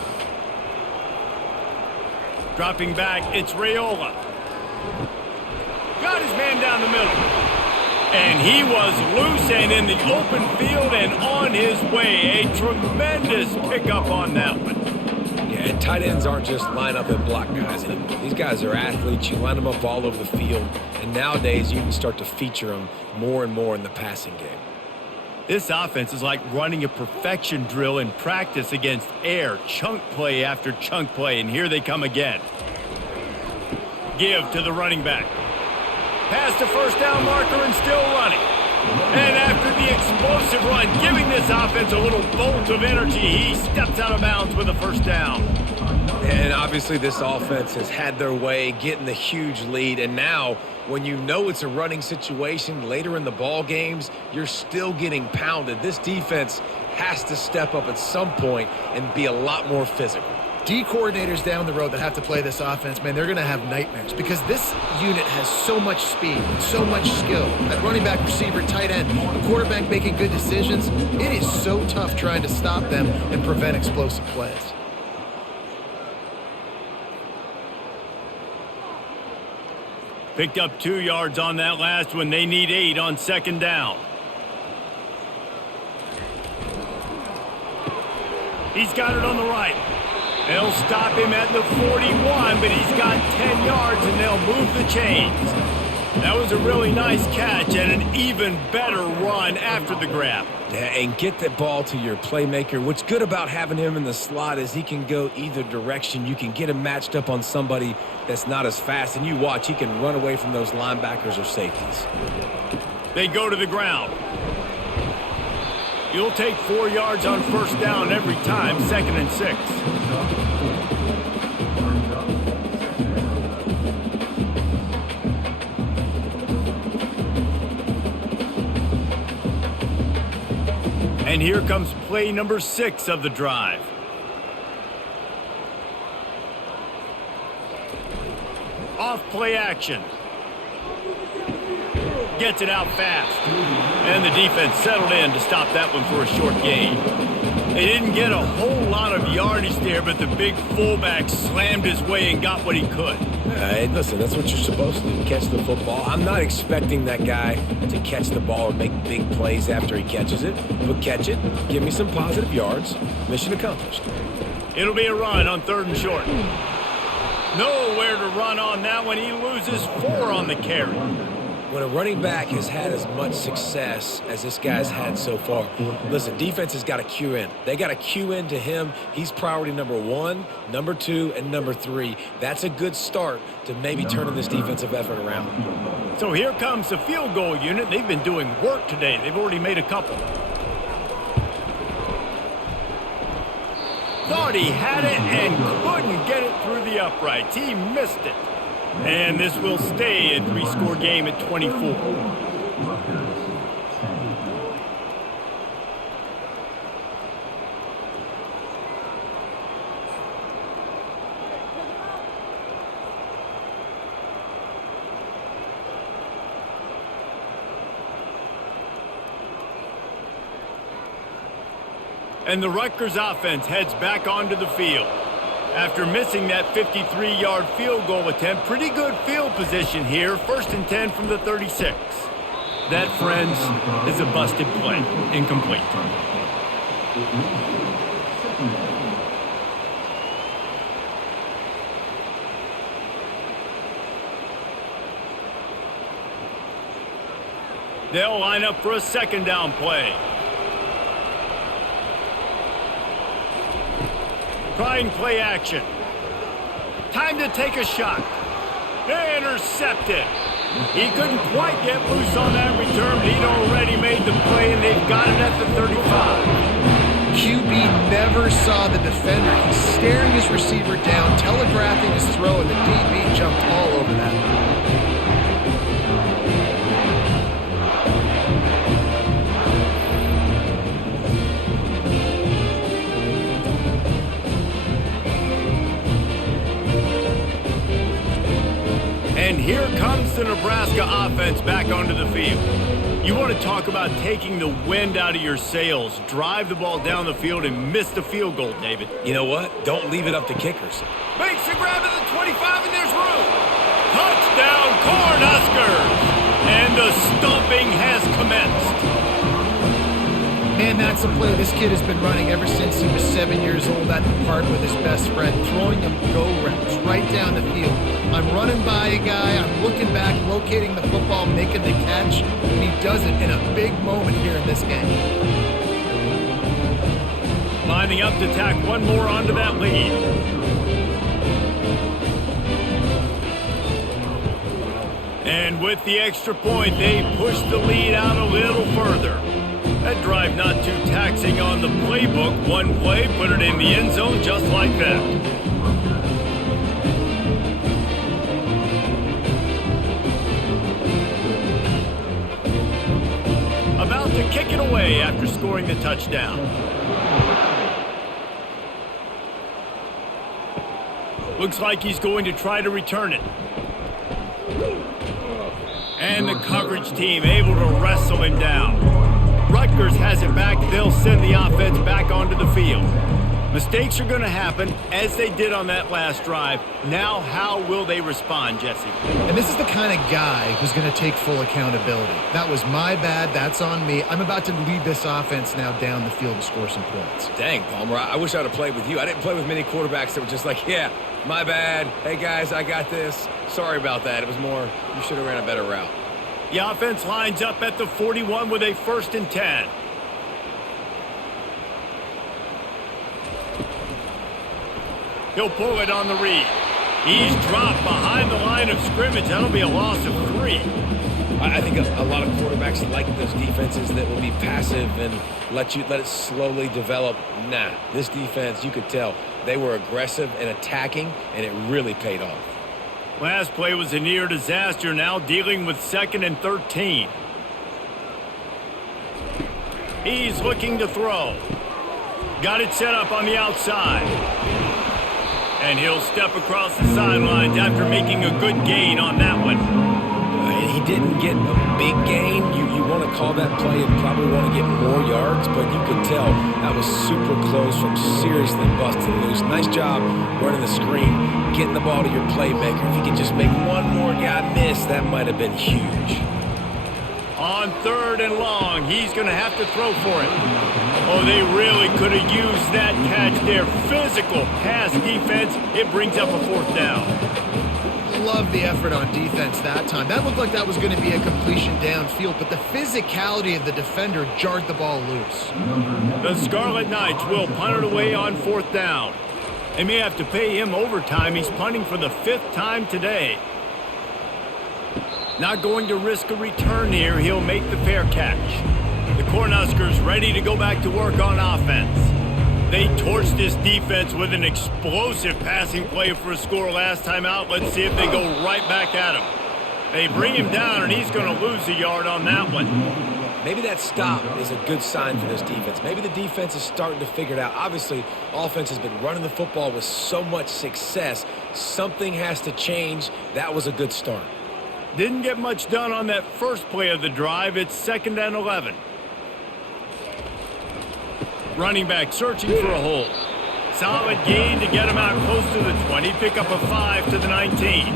Dropping back, it's Raiola. Got his man down the middle. And he was loose and in the open field and on his way. A tremendous pickup on that one. Yeah, and tight ends aren't just line up and block guys anymore. These guys are athletes. You line them up all over the field. And nowadays, you can start to feature them more and more in the passing game. This offense is like running a perfection drill in practice against air. Chunk play after chunk play, and here they come again. Give to the running back. Past the 1st down marker and still running. And after the explosive run, giving this offense a little bolt of energy, he steps out of bounds with a 1st down. And obviously this offense has had their way, getting the huge lead, and now when you know it's a running situation later in the ball games, you're still getting pounded. This defense has to step up at some point and be a lot more physical. D coordinators down the road that have to play this offense, man, they're going to have nightmares because this unit has so much speed and so much skill. At running back, receiver, tight end, a quarterback making good decisions, it is so tough trying to stop them and prevent explosive plays. Picked up 2 yards on that last one. They need 8 on 2nd down. He's got it on the right. They'll stop him at the 41, but he's got 10 yards, and they'll move the chains. That was a really nice catch and an even better run after the grab. Yeah, and get the ball to your playmaker. What's good about having him in the slot is he can go either direction. You can get him matched up on somebody that's not as fast, and you watch, he can run away from those linebackers or safeties. They go to the ground. You'll take 4 yards on 1st down every time, 2nd and 6. And here comes play number 6 of the drive. Off play action. Gets it out fast. And the defense settled in to stop that one for a short gain. They didn't get a whole lot of yardage there, but the big fullback slammed his way and got what he could. Hey, listen, that's what you're supposed to do, catch the football. I'm not expecting that guy to catch the ball and make big plays after he catches it, but catch it, give me some positive yards, mission accomplished. It'll be a run on 3rd and short. Nowhere to run on that one. He loses 4 on the carry. when a running back has had as much success as this guy's had so far, listen, defense has got to cue in. They got to cue in to him. He's priority number 1, number 2, and number 3. That's a good start to maybe turning this defensive effort around. So here comes the field goal unit. They've been doing work today. They've already made a couple. Thought he had it and couldn't get it through the uprights. He missed it. And this will stay a 3-score game at 24. And the Rutgers offense heads back onto the field. After missing that 53-yard field goal attempt, pretty good field position here. 1st and 10 from the 36. That, friends, is a busted play. Incomplete. They'll line up for a 2nd down play. Trying play action. Time to take a shot. Intercepted. He couldn't quite get loose on that return, but he'd already made the play, and they've got it at the 35. QB never saw the defender. He's staring his receiver down, telegraphing his throw, and the DB jumped all over that. And here comes the Nebraska offense back onto the field. You want to talk about taking the wind out of your sails. Drive the ball down the field and miss the field goal, David. You know what? Don't leave it up to kickers. Makes the grab at the 25, and there's room. Touchdown, Cornhuskers! And the stomping has commenced. Man, that's a play this kid has been running ever since he was 7 years old at the park with his best friend, throwing him go routes right down the field. I'm running by a guy, I'm looking back, locating the football, making the catch, and he does it in a big moment here in this game. Lining up to tack one more onto that lead. And with the extra point, they push the lead out a little further. That drive not too taxing on the playbook. One play, put it in the end zone just like that. About to kick it away after scoring the touchdown. Looks like he's going to try to return it. And the coverage team able to wrestle him down. Rutgers has it back. They'll send the offense back onto the field. Mistakes are going to happen, as they did on that last drive. Now, how will they respond, Jesse? And this is the kind of guy who's going to take full accountability. That was my bad. That's on me. I'm about to lead this offense now down the field to score some points. Dang, Palmer, I wish I would have played with you. I didn't play with many quarterbacks that were just like, yeah, my bad. Hey, guys, I got this. Sorry about that. It was more, you should have ran a better route. The offense lines up at the 41 with a 1st and 10. He'll pull it on the read. He's dropped behind the line of scrimmage. That'll be a loss of 3. I think a lot of quarterbacks like those defenses that will be passive and let it slowly develop. Nah, this defense, you could tell, they were aggressive and attacking, and it really paid off. Last play was a near disaster, now dealing with 2nd and 13. He's looking to throw. Got it set up on the outside. And he'll step across the sidelines after making a good gain on that one. And he didn't get a big gain. You want to call that play and probably want to get more yards, but you could tell that was super close from seriously busting loose. Nice job running the screen, getting the ball to your playmaker. If you could just make one more guy miss, that might have been huge. On 3rd and long, he's going to have to throw for it. Oh, they really could have used that catch there. Physical pass defense. It brings up a 4th down. love the effort on defense that time. That looked like that was going to be a completion downfield, but the physicality of the defender jarred the ball loose. The Scarlet Knights will punt it away on 4th down. They may have to pay him overtime. He's punting for the 5th time today. Not going to risk a return here. He'll make the fair catch. The Cornhuskers ready to go back to work on offense. They torched this defense with an explosive passing play for a score last time out. Let's see if they go right back at him. They bring him down, and he's going to lose a yard on that one. Maybe that stop is a good sign for this defense. Maybe the defense is starting to figure it out. Obviously, offense has been running the football with so much success. Something has to change. That was a good start. Didn't get much done on that first play of the drive. It's 2nd and 11. Running back searching for a hole. Solid gain to get him out close to the 20. Pick up a 5 to the 19.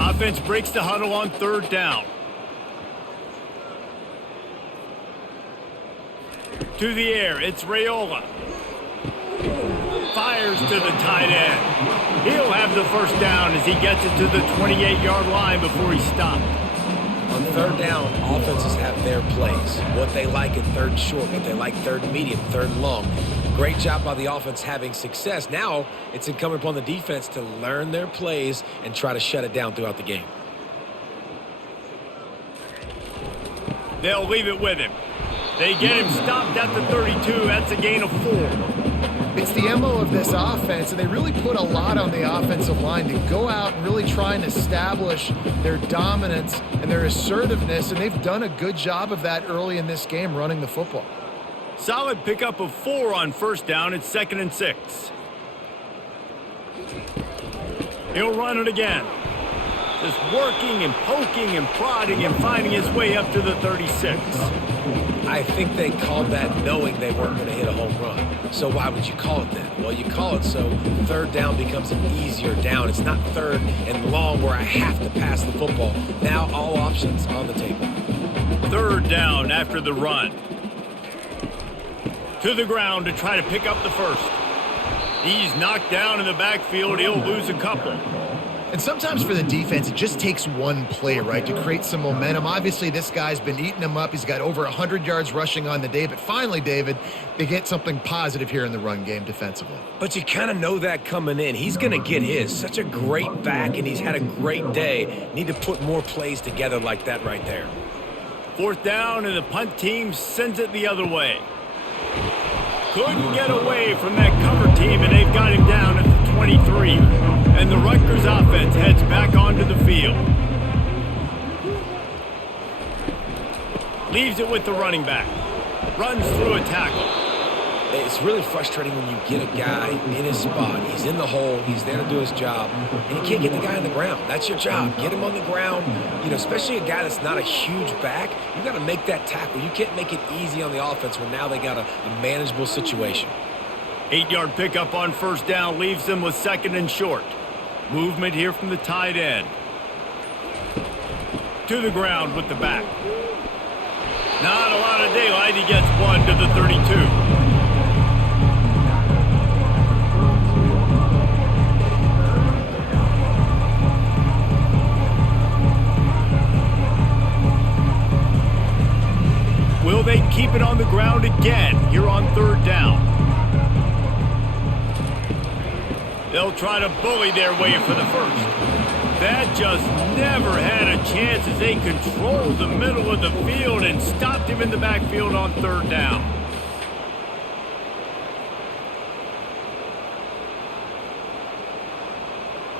Offense breaks the huddle on 3rd down. To the air, it's Raiola. Fires to the tight end. He'll have the first down as he gets it to the 28-yard line before he's stopped. On 3rd down, offenses have their plays. What they like in 3rd and short, what they like 3rd and medium, 3rd and long. Great job by the offense having success. Now it's incumbent upon the defense to learn their plays and try to shut it down throughout the game. They'll leave it with him. They get him stopped at the 32. That's a gain of 4. It's the MO of this offense, and they really put a lot on the offensive line to go out and really try and establish their dominance and their assertiveness, and they've done a good job of that early in this game running the football. Solid pickup of 4 on 1st down. It's 2nd and 6. He'll run it again. Just working and poking and prodding and finding his way up to the 36. I think they called that knowing they weren't going to hit a home run. So why would you call it that? Well, you call it so 3rd down becomes an easier down. It's not 3rd and long where I have to pass the football. Now all options on the table. 3rd down after the run. To the ground to try to pick up the first. He's knocked down in the backfield. He'll lose a couple. And sometimes for the defense, it just takes one play, right, to create some momentum. Obviously, this guy's been eating them up. He's got over 100 yards rushing on the day. But finally, David, they get something positive here in the run game defensively. But you kind of know that coming in. He's going to get his. Such a great back, and he's had a great day. Need to put more plays together like that right there. 4th down, and the punt team sends it the other way. Couldn't get away from that cover team, and they've got him down at the 23. And the Rutgers offense heads back onto the field. Leaves it with the running back. Runs through a tackle. It's really frustrating when you get a guy in his spot. He's in the hole. He's there to do his job. And you can't get the guy on the ground. That's your job. Get him on the ground. You know, especially a guy that's not a huge back. You got to make that tackle. You can't make it easy on the offense when now they got a manageable situation. 8-yard pickup on 1st down leaves them with 2nd and short. Movement here from the tight end. To the ground with the back. Not a lot of daylight. He gets 1 to the 32. Will they keep it on the ground again here on 3rd down? They'll try to bully their way for the first. That just never had a chance as they controlled the middle of the field and stopped him in the backfield on 3rd down.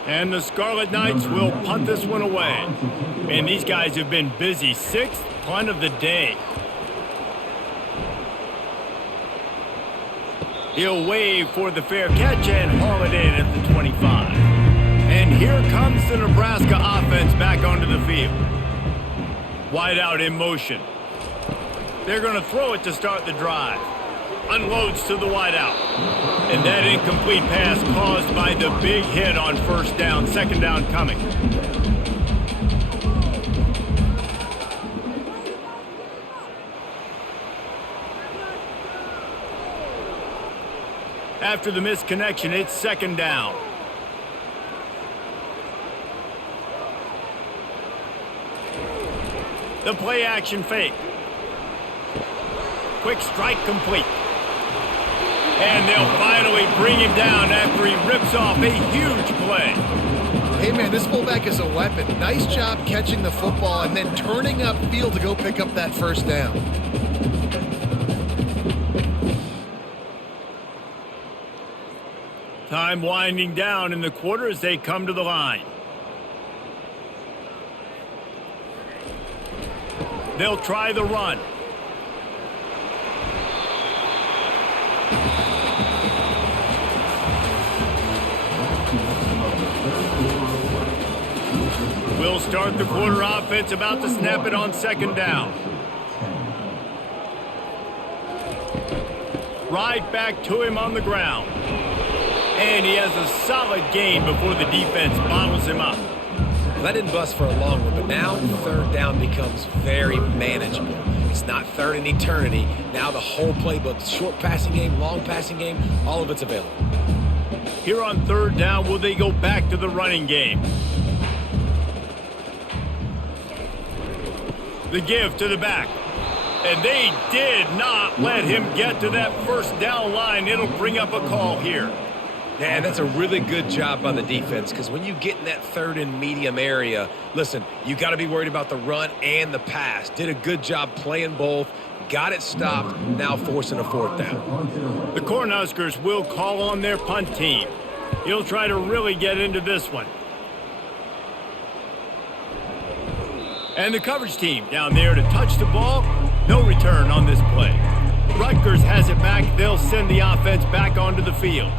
And the Scarlet Knights will punt this one away. And these guys have been busy. 6th punt of the day. He'll wave for the fair catch and haul it in at the 25. And here comes the Nebraska offense back onto the field. Wide out in motion. They're going to throw it to start the drive. Unloads to the wide out. And that incomplete pass caused by the big hit on 1st down. 2nd down coming. After the missed connection, it's second down. The play action fake. Quick strike complete. And they'll finally bring him down after he rips off a huge play. Hey, man, this fullback is a weapon. Nice job catching the football and then turning upfield to go pick up that first down. Time winding down in the quarter as they come to the line. They'll try the run. We'll start the quarter offense, about to snap it on second down. Right back to him on the ground. And he has a solid gain before the defense bottles him up. That didn't bust for a long one, but now third down becomes very manageable. It's not third in eternity. Now the whole playbook, short passing game, long passing game, all of it's available. Here on third down, will they go back to the running game? The give to the back. And they did not let him get to that first down line. It'll bring up a call here. Yeah, that's a really good job by the defense, because when you get in that third and medium area, listen, you got to be worried about the run and the pass. Did a good job playing both, got it stopped, now forcing a fourth down. The Cornhuskers will call on their punt team. He'll try to really get into this one. And the coverage team down there to touch the ball. No return on this play. Rutgers has it back. They'll send the offense back onto the field.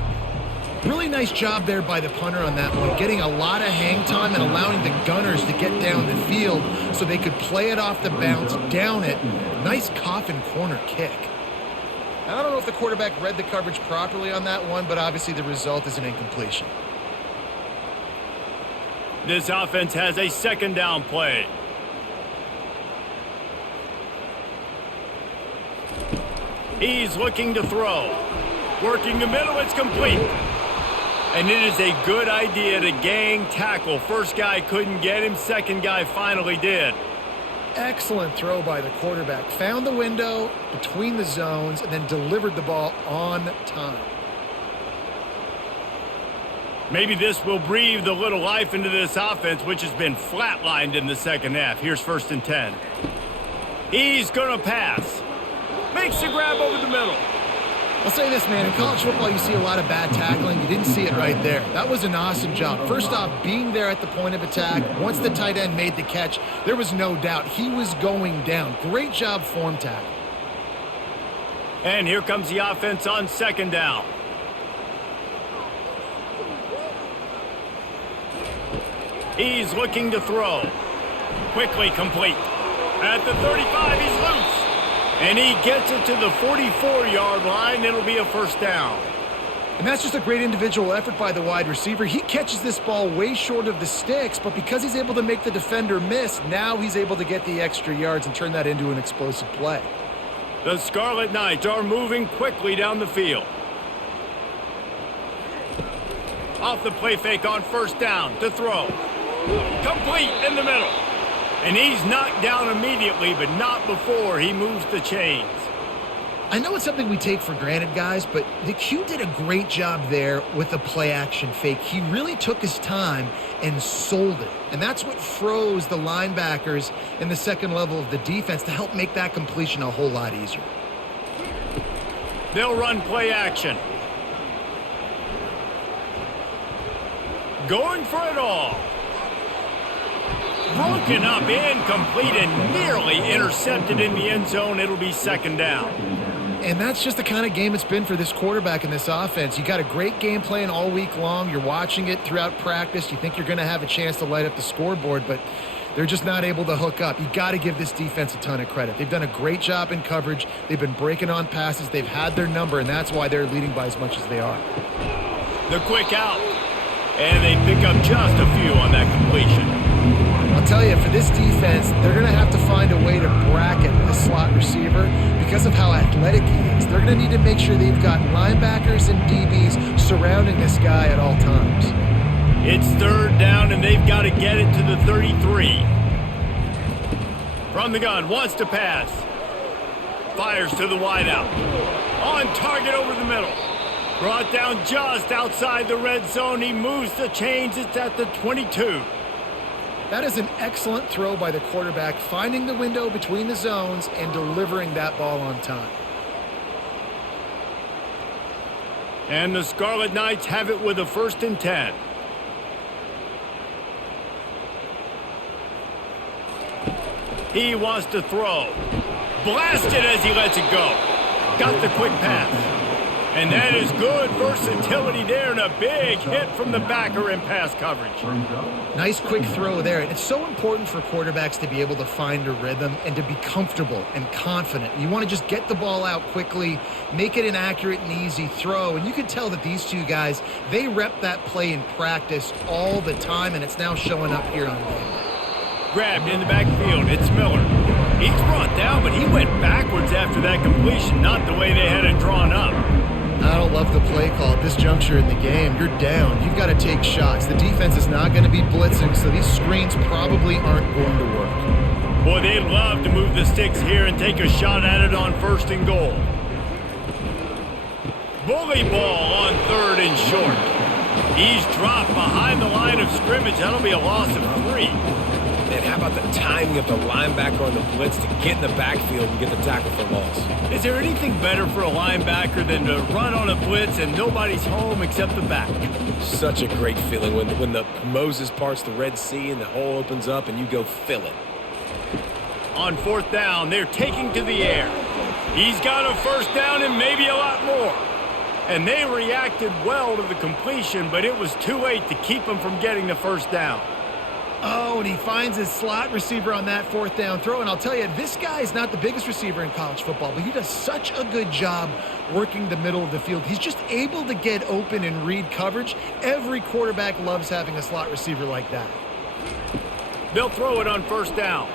Really nice job there by the punter on that one, getting a lot of hang time and allowing the Gunners to get down the field so they could play it off the bounce, down it. Nice coffin corner kick. I don't know if the quarterback read the coverage properly on that one, but obviously the result is an incompletion. This offense has a second down play. He's looking to throw. Working the middle, it's complete. And it is a good idea to gang tackle. First guy couldn't get him, second guy finally did. Excellent throw by the quarterback. Found the window between the zones and then delivered the ball on time. Maybe this will breathe a little life into this offense, which has been flatlined in the second half. Here's 1st and 10. He's going to pass. Makes the grab over the middle. I'll say this, man. In college football, you see a lot of bad tackling. You didn't see it right there. That was an awesome job. First off, being there at the point of attack. Once the tight end made the catch, there was no doubt he was going down. Great job form tackle. And here comes the offense on second down. He's looking to throw. Quickly complete. At the 35, he's loose. And he gets it to the 44-yard line. It'll be a first down. And that's just a great individual effort by the wide receiver. He catches this ball way short of the sticks, but because he's able to make the defender miss, now he's able to get the extra yards and turn that into an explosive play. The Scarlet Knights are moving quickly down the field. Off the play fake on first down to throw. Complete in the middle. And he's knocked down immediately, but not before he moves the chains. I know it's something we take for granted, guys, but the Q did a great job there with the play-action fake. He really took his time and sold it. And that's what froze the linebackers in the second level of the defense to help make that completion a whole lot easier. They'll run play action. Going for it all. Broken up, incomplete, and nearly intercepted in the end zone. It'll be second down. And that's just the kind of game it's been for this quarterback in this offense. You got a great game plan all week long. You're watching it throughout practice. You think you're going to have a chance to light up the scoreboard, but they're just not able to hook up. You got to give this defense a ton of credit. They've done a great job in coverage. They've been breaking on passes. They've had their number, and that's why they're leading by as much as they are. The quick out. And they pick up just a few on that completion. I'll tell you, for this defense, they're going to have to find a way to bracket the slot receiver because of how athletic he is. They're going to need to make sure they've got linebackers and DBs surrounding this guy at all times. It's third down, and they've got to get it to the 33. From the gun, wants to pass. Fires to the wideout. On target over the middle. Brought down just outside the red zone. He moves the chains. It's at the 22. That is an excellent throw by the quarterback, finding the window between the zones and delivering that ball on time. And the Scarlet Knights have it with a 1st and 10. He wants to throw. Blasted as he lets it go. Got the quick pass. And that is good versatility there, and a big hit from the backer in pass coverage. Nice quick throw there. And it's so important for quarterbacks to be able to find a rhythm and to be comfortable and confident. You want to just get the ball out quickly, make it an accurate and easy throw. And you can tell that these two guys, they rep that play in practice all the time, and it's now showing up here on game. Grabbed in the backfield. It's Miller. He's brought down, but he went backwards after that completion, not the way they had it drawn up. I don't love the play call at this juncture in the game. You're down. You've got to take shots. The defense is not going to be blitzing, so these screens probably aren't going to work. Boy, they'd love to move the sticks here and take a shot at it on 1st and goal. Bully ball on 3rd and short. He's dropped behind the line of scrimmage. That'll be a loss of 3. And how about the timing of the linebacker on the blitz to get in the backfield and get the tackle for loss? Is there anything better for a linebacker than to run on a blitz and nobody's home except the back? Such a great feeling when the Moses parts the Red Sea and the hole opens up and you go fill it. On 4th down, they're taking to the air. He's got a 1st down and maybe a lot more. And they reacted well to the completion, but it was too late to keep him from getting the 1st down. Oh, and he finds his slot receiver on that 4th down throw. And I'll tell you, this guy is not the biggest receiver in college football, but he does such a good job working the middle of the field. He's just able to get open and read coverage. Every quarterback loves having a slot receiver like that. They'll throw it on 1st down.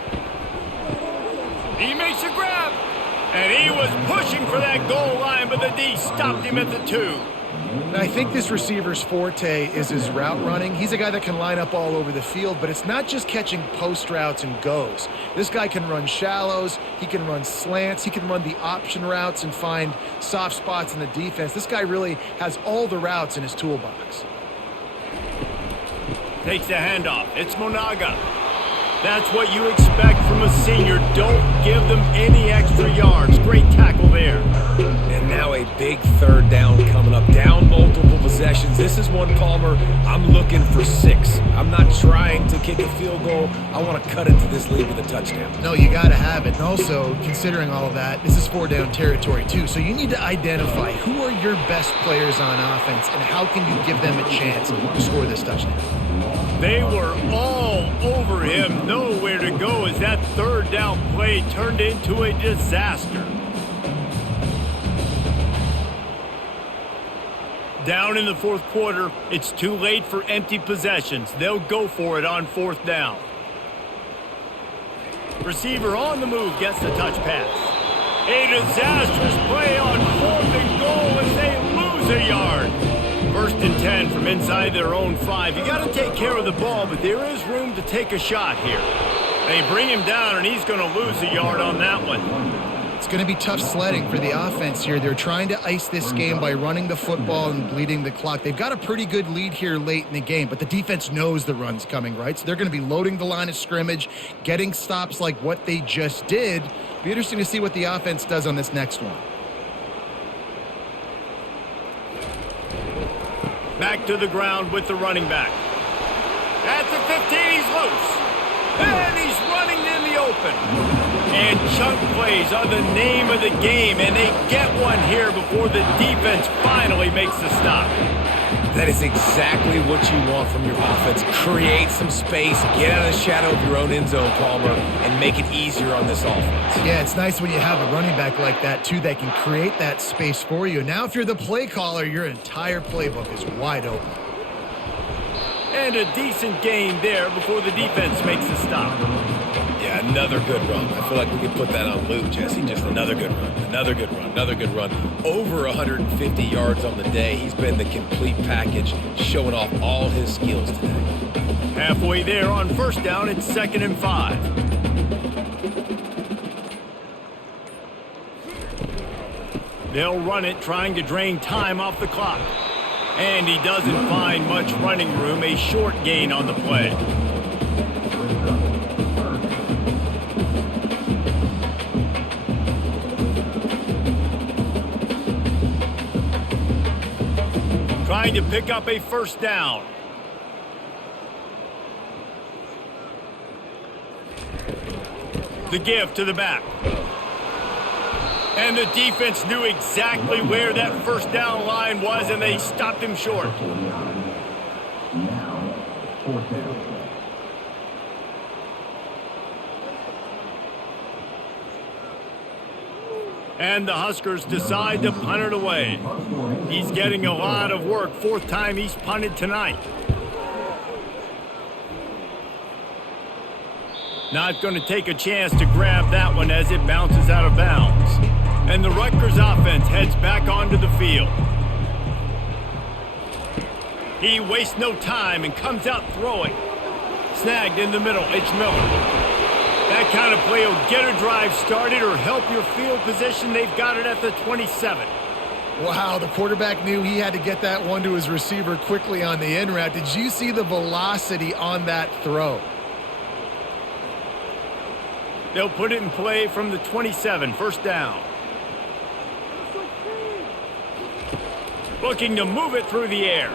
He makes a grab. And he was pushing for that goal line, but the D stopped him at the 2. And I think this receiver's forte is his route running. He's a guy that can line up all over the field, but it's not just catching post routes and goes. This guy can run shallows, he can run slants, he can run the option routes and find soft spots in the defense. This guy really has all the routes in his toolbox. Takes the handoff. It's Monaga. That's what you expect from a senior. Don't give them any extra yards. Great tackle there. And now a big 3rd down coming up. Down multiple possessions. This is one, Palmer, I'm looking for 6. I'm not trying to kick a field goal. I want to cut into this lead with a touchdown. No, you got to have it. And also, considering all of that, this is 4-down territory too. So you need to identify who are your best players on offense and how can you give them a chance to score this touchdown. They were all over him, nowhere to go as that 3rd down play turned into a disaster. Down in the 4th quarter, it's too late for empty possessions. They'll go for it on 4th down. Receiver on the move gets the touch pass. A disastrous play on 4th and goal as they lose a yard. 1st and 10 from inside their own 5. You got to take care of the ball, but there is room to take a shot here. They bring him down, and he's going to lose a yard on that one. It's going to be tough sledding for the offense here. They're trying to ice this game by running the football and bleeding the clock. They've got a pretty good lead here late in the game, but the defense knows the run's coming, right? So they're going to be loading the line of scrimmage, getting stops like what they just did. Be interesting to see what the offense does on this next one. Back to the ground with the running back. At the 15, he's loose. And he's running in the open. And chunk plays are the name of the game, and they get one here before the defense finally makes the stop. That is exactly what you want from your offense. Create some space, get out of the shadow of your own end zone, Palmer, and make it easier on this offense. Yeah, it's nice when you have a running back like that, too, that can create that space for you. Now, if you're the play caller, your entire playbook is wide open. And a decent gain there before the defense makes a stop. Yeah, another good run. I feel like we could put that on loop, Jesse. Just another good run, another good run, another good run. Over 150 yards on the day. He's been the complete package, showing off all his skills today. Halfway there on first down, it's 2nd and 5. They'll run it, trying to drain time off the clock. And he doesn't find much running room, a short gain on the play. Trying to pick up a first down. The give to the back. And the defense knew exactly where that first down line was, and they stopped him short. Now, 4th down. And the Huskers decide to punt it away. He's getting a lot of work. 4th time he's punted tonight. Not going to take a chance to grab that one as it bounces out of bounds. And the Rutgers offense heads back onto the field. He wastes no time and comes out throwing. Snagged in the middle, it's Miller. That kind of play will get a drive started or help your field position. They've got it at the 27. Wow, the quarterback knew he had to get that one to his receiver quickly on the in route. Did you see the velocity on that throw? They'll put it in play from the 27, first down. Looking to move it through the air.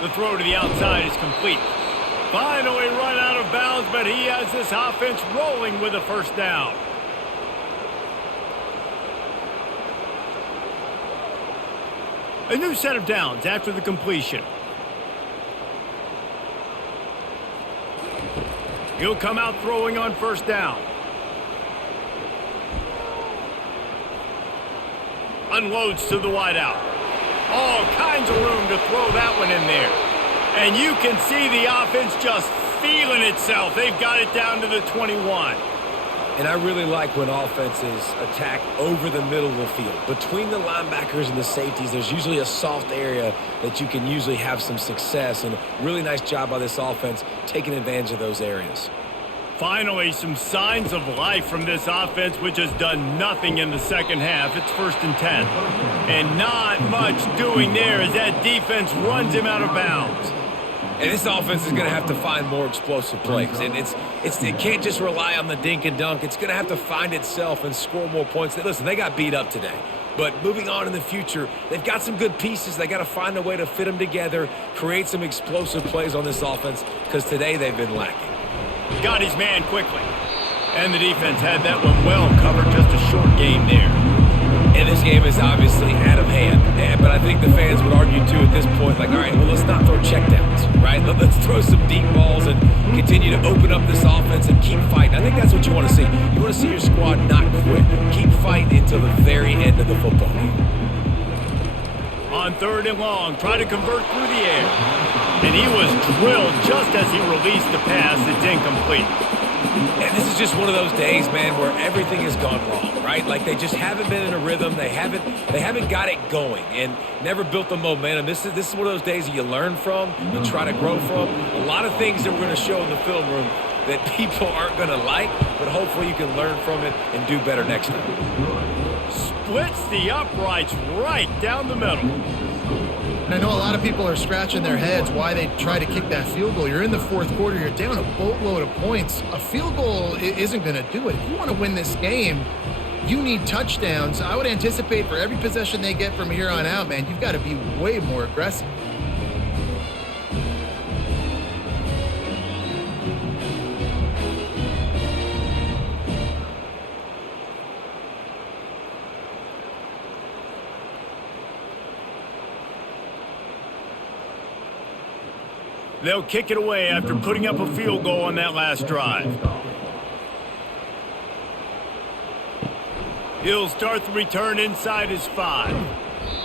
The throw to the outside is complete. Finally run out of bounds, but he has this offense rolling with a first down. A new set of downs after the completion. He'll come out throwing on first down. Unloads to the wideout. All kinds of room to throw that one in there. And you can see the offense just feeling itself. They've got it down to the 21. And I really like when offenses attack over the middle of the field. Between the linebackers and the safeties, there's usually a soft area that you can usually have some success. And really nice job by this offense taking advantage of those areas. Finally, some signs of life from this offense, which has done nothing in the second half. It's 1st and 10. And not much doing there as that defense runs him out of bounds. And this offense is going to have to find more explosive plays. And it can't just rely on the dink and dunk. It's going to have to find itself and score more points. Listen, they got beat up today. But moving on in the future, they've got some good pieces. They got to find a way to fit them together, create some explosive plays on this offense, because today they've been lacking. Got his man quickly. And the defense had that one well covered. Just a short game there. And this game is obviously out of hand. But I think the fans would argue, too, at this point, like, all right, well, let's not throw checkdowns, right? Let's throw some deep balls and continue to open up this offense and keep fighting. I think that's what you want to see. You want to see your squad not quit. Keep fighting until the very end of the football game. On 3rd and long, try to convert through the air. And he was drilled just as he released the pass. It's incomplete. And this is just one of those days, man, where everything has gone wrong, right? Like they just haven't been in a rhythm. They haven't got it going and never built the momentum. This is one of those days that you learn from, you try to grow from. A lot of things that we're going to show in the film room that people aren't going to like, but hopefully you can learn from it and do better next time. Splits the uprights right down the middle. And I know a lot of people are scratching their heads why they try to kick that field goal. You're in the 4th quarter. You're down a boatload of points. A field goal isn't going to do it. If you want to win this game, you need touchdowns. I would anticipate for every possession they get from here on out, man, you've got to be way more aggressive. They'll kick it away after putting up a field goal on that last drive. He'll start the return inside his 5.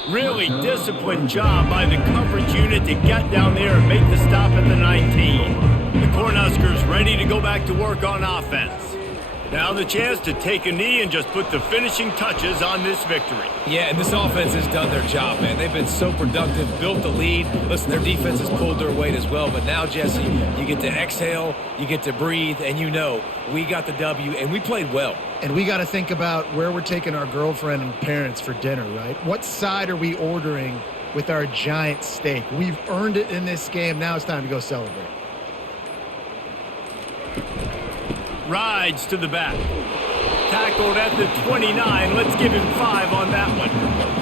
Really disciplined job by the coverage unit to get down there and make the stop at the 19. The Cornhuskers ready to go back to work on offense. Now the chance to take a knee and just put the finishing touches on this victory. Yeah, and this offense has done their job, man. They've been so productive, built the lead. Listen, their defense has pulled their weight as well. But now, Jesse, you get to exhale, you get to breathe, and you know we got the W, and we played well. And we got to think about where we're taking our girlfriend and parents for dinner, right? What side are we ordering with our giant steak? We've earned it in this game. Now it's time to go celebrate. Rides to the back. Tackled at the 29. Let's give him 5 on that one.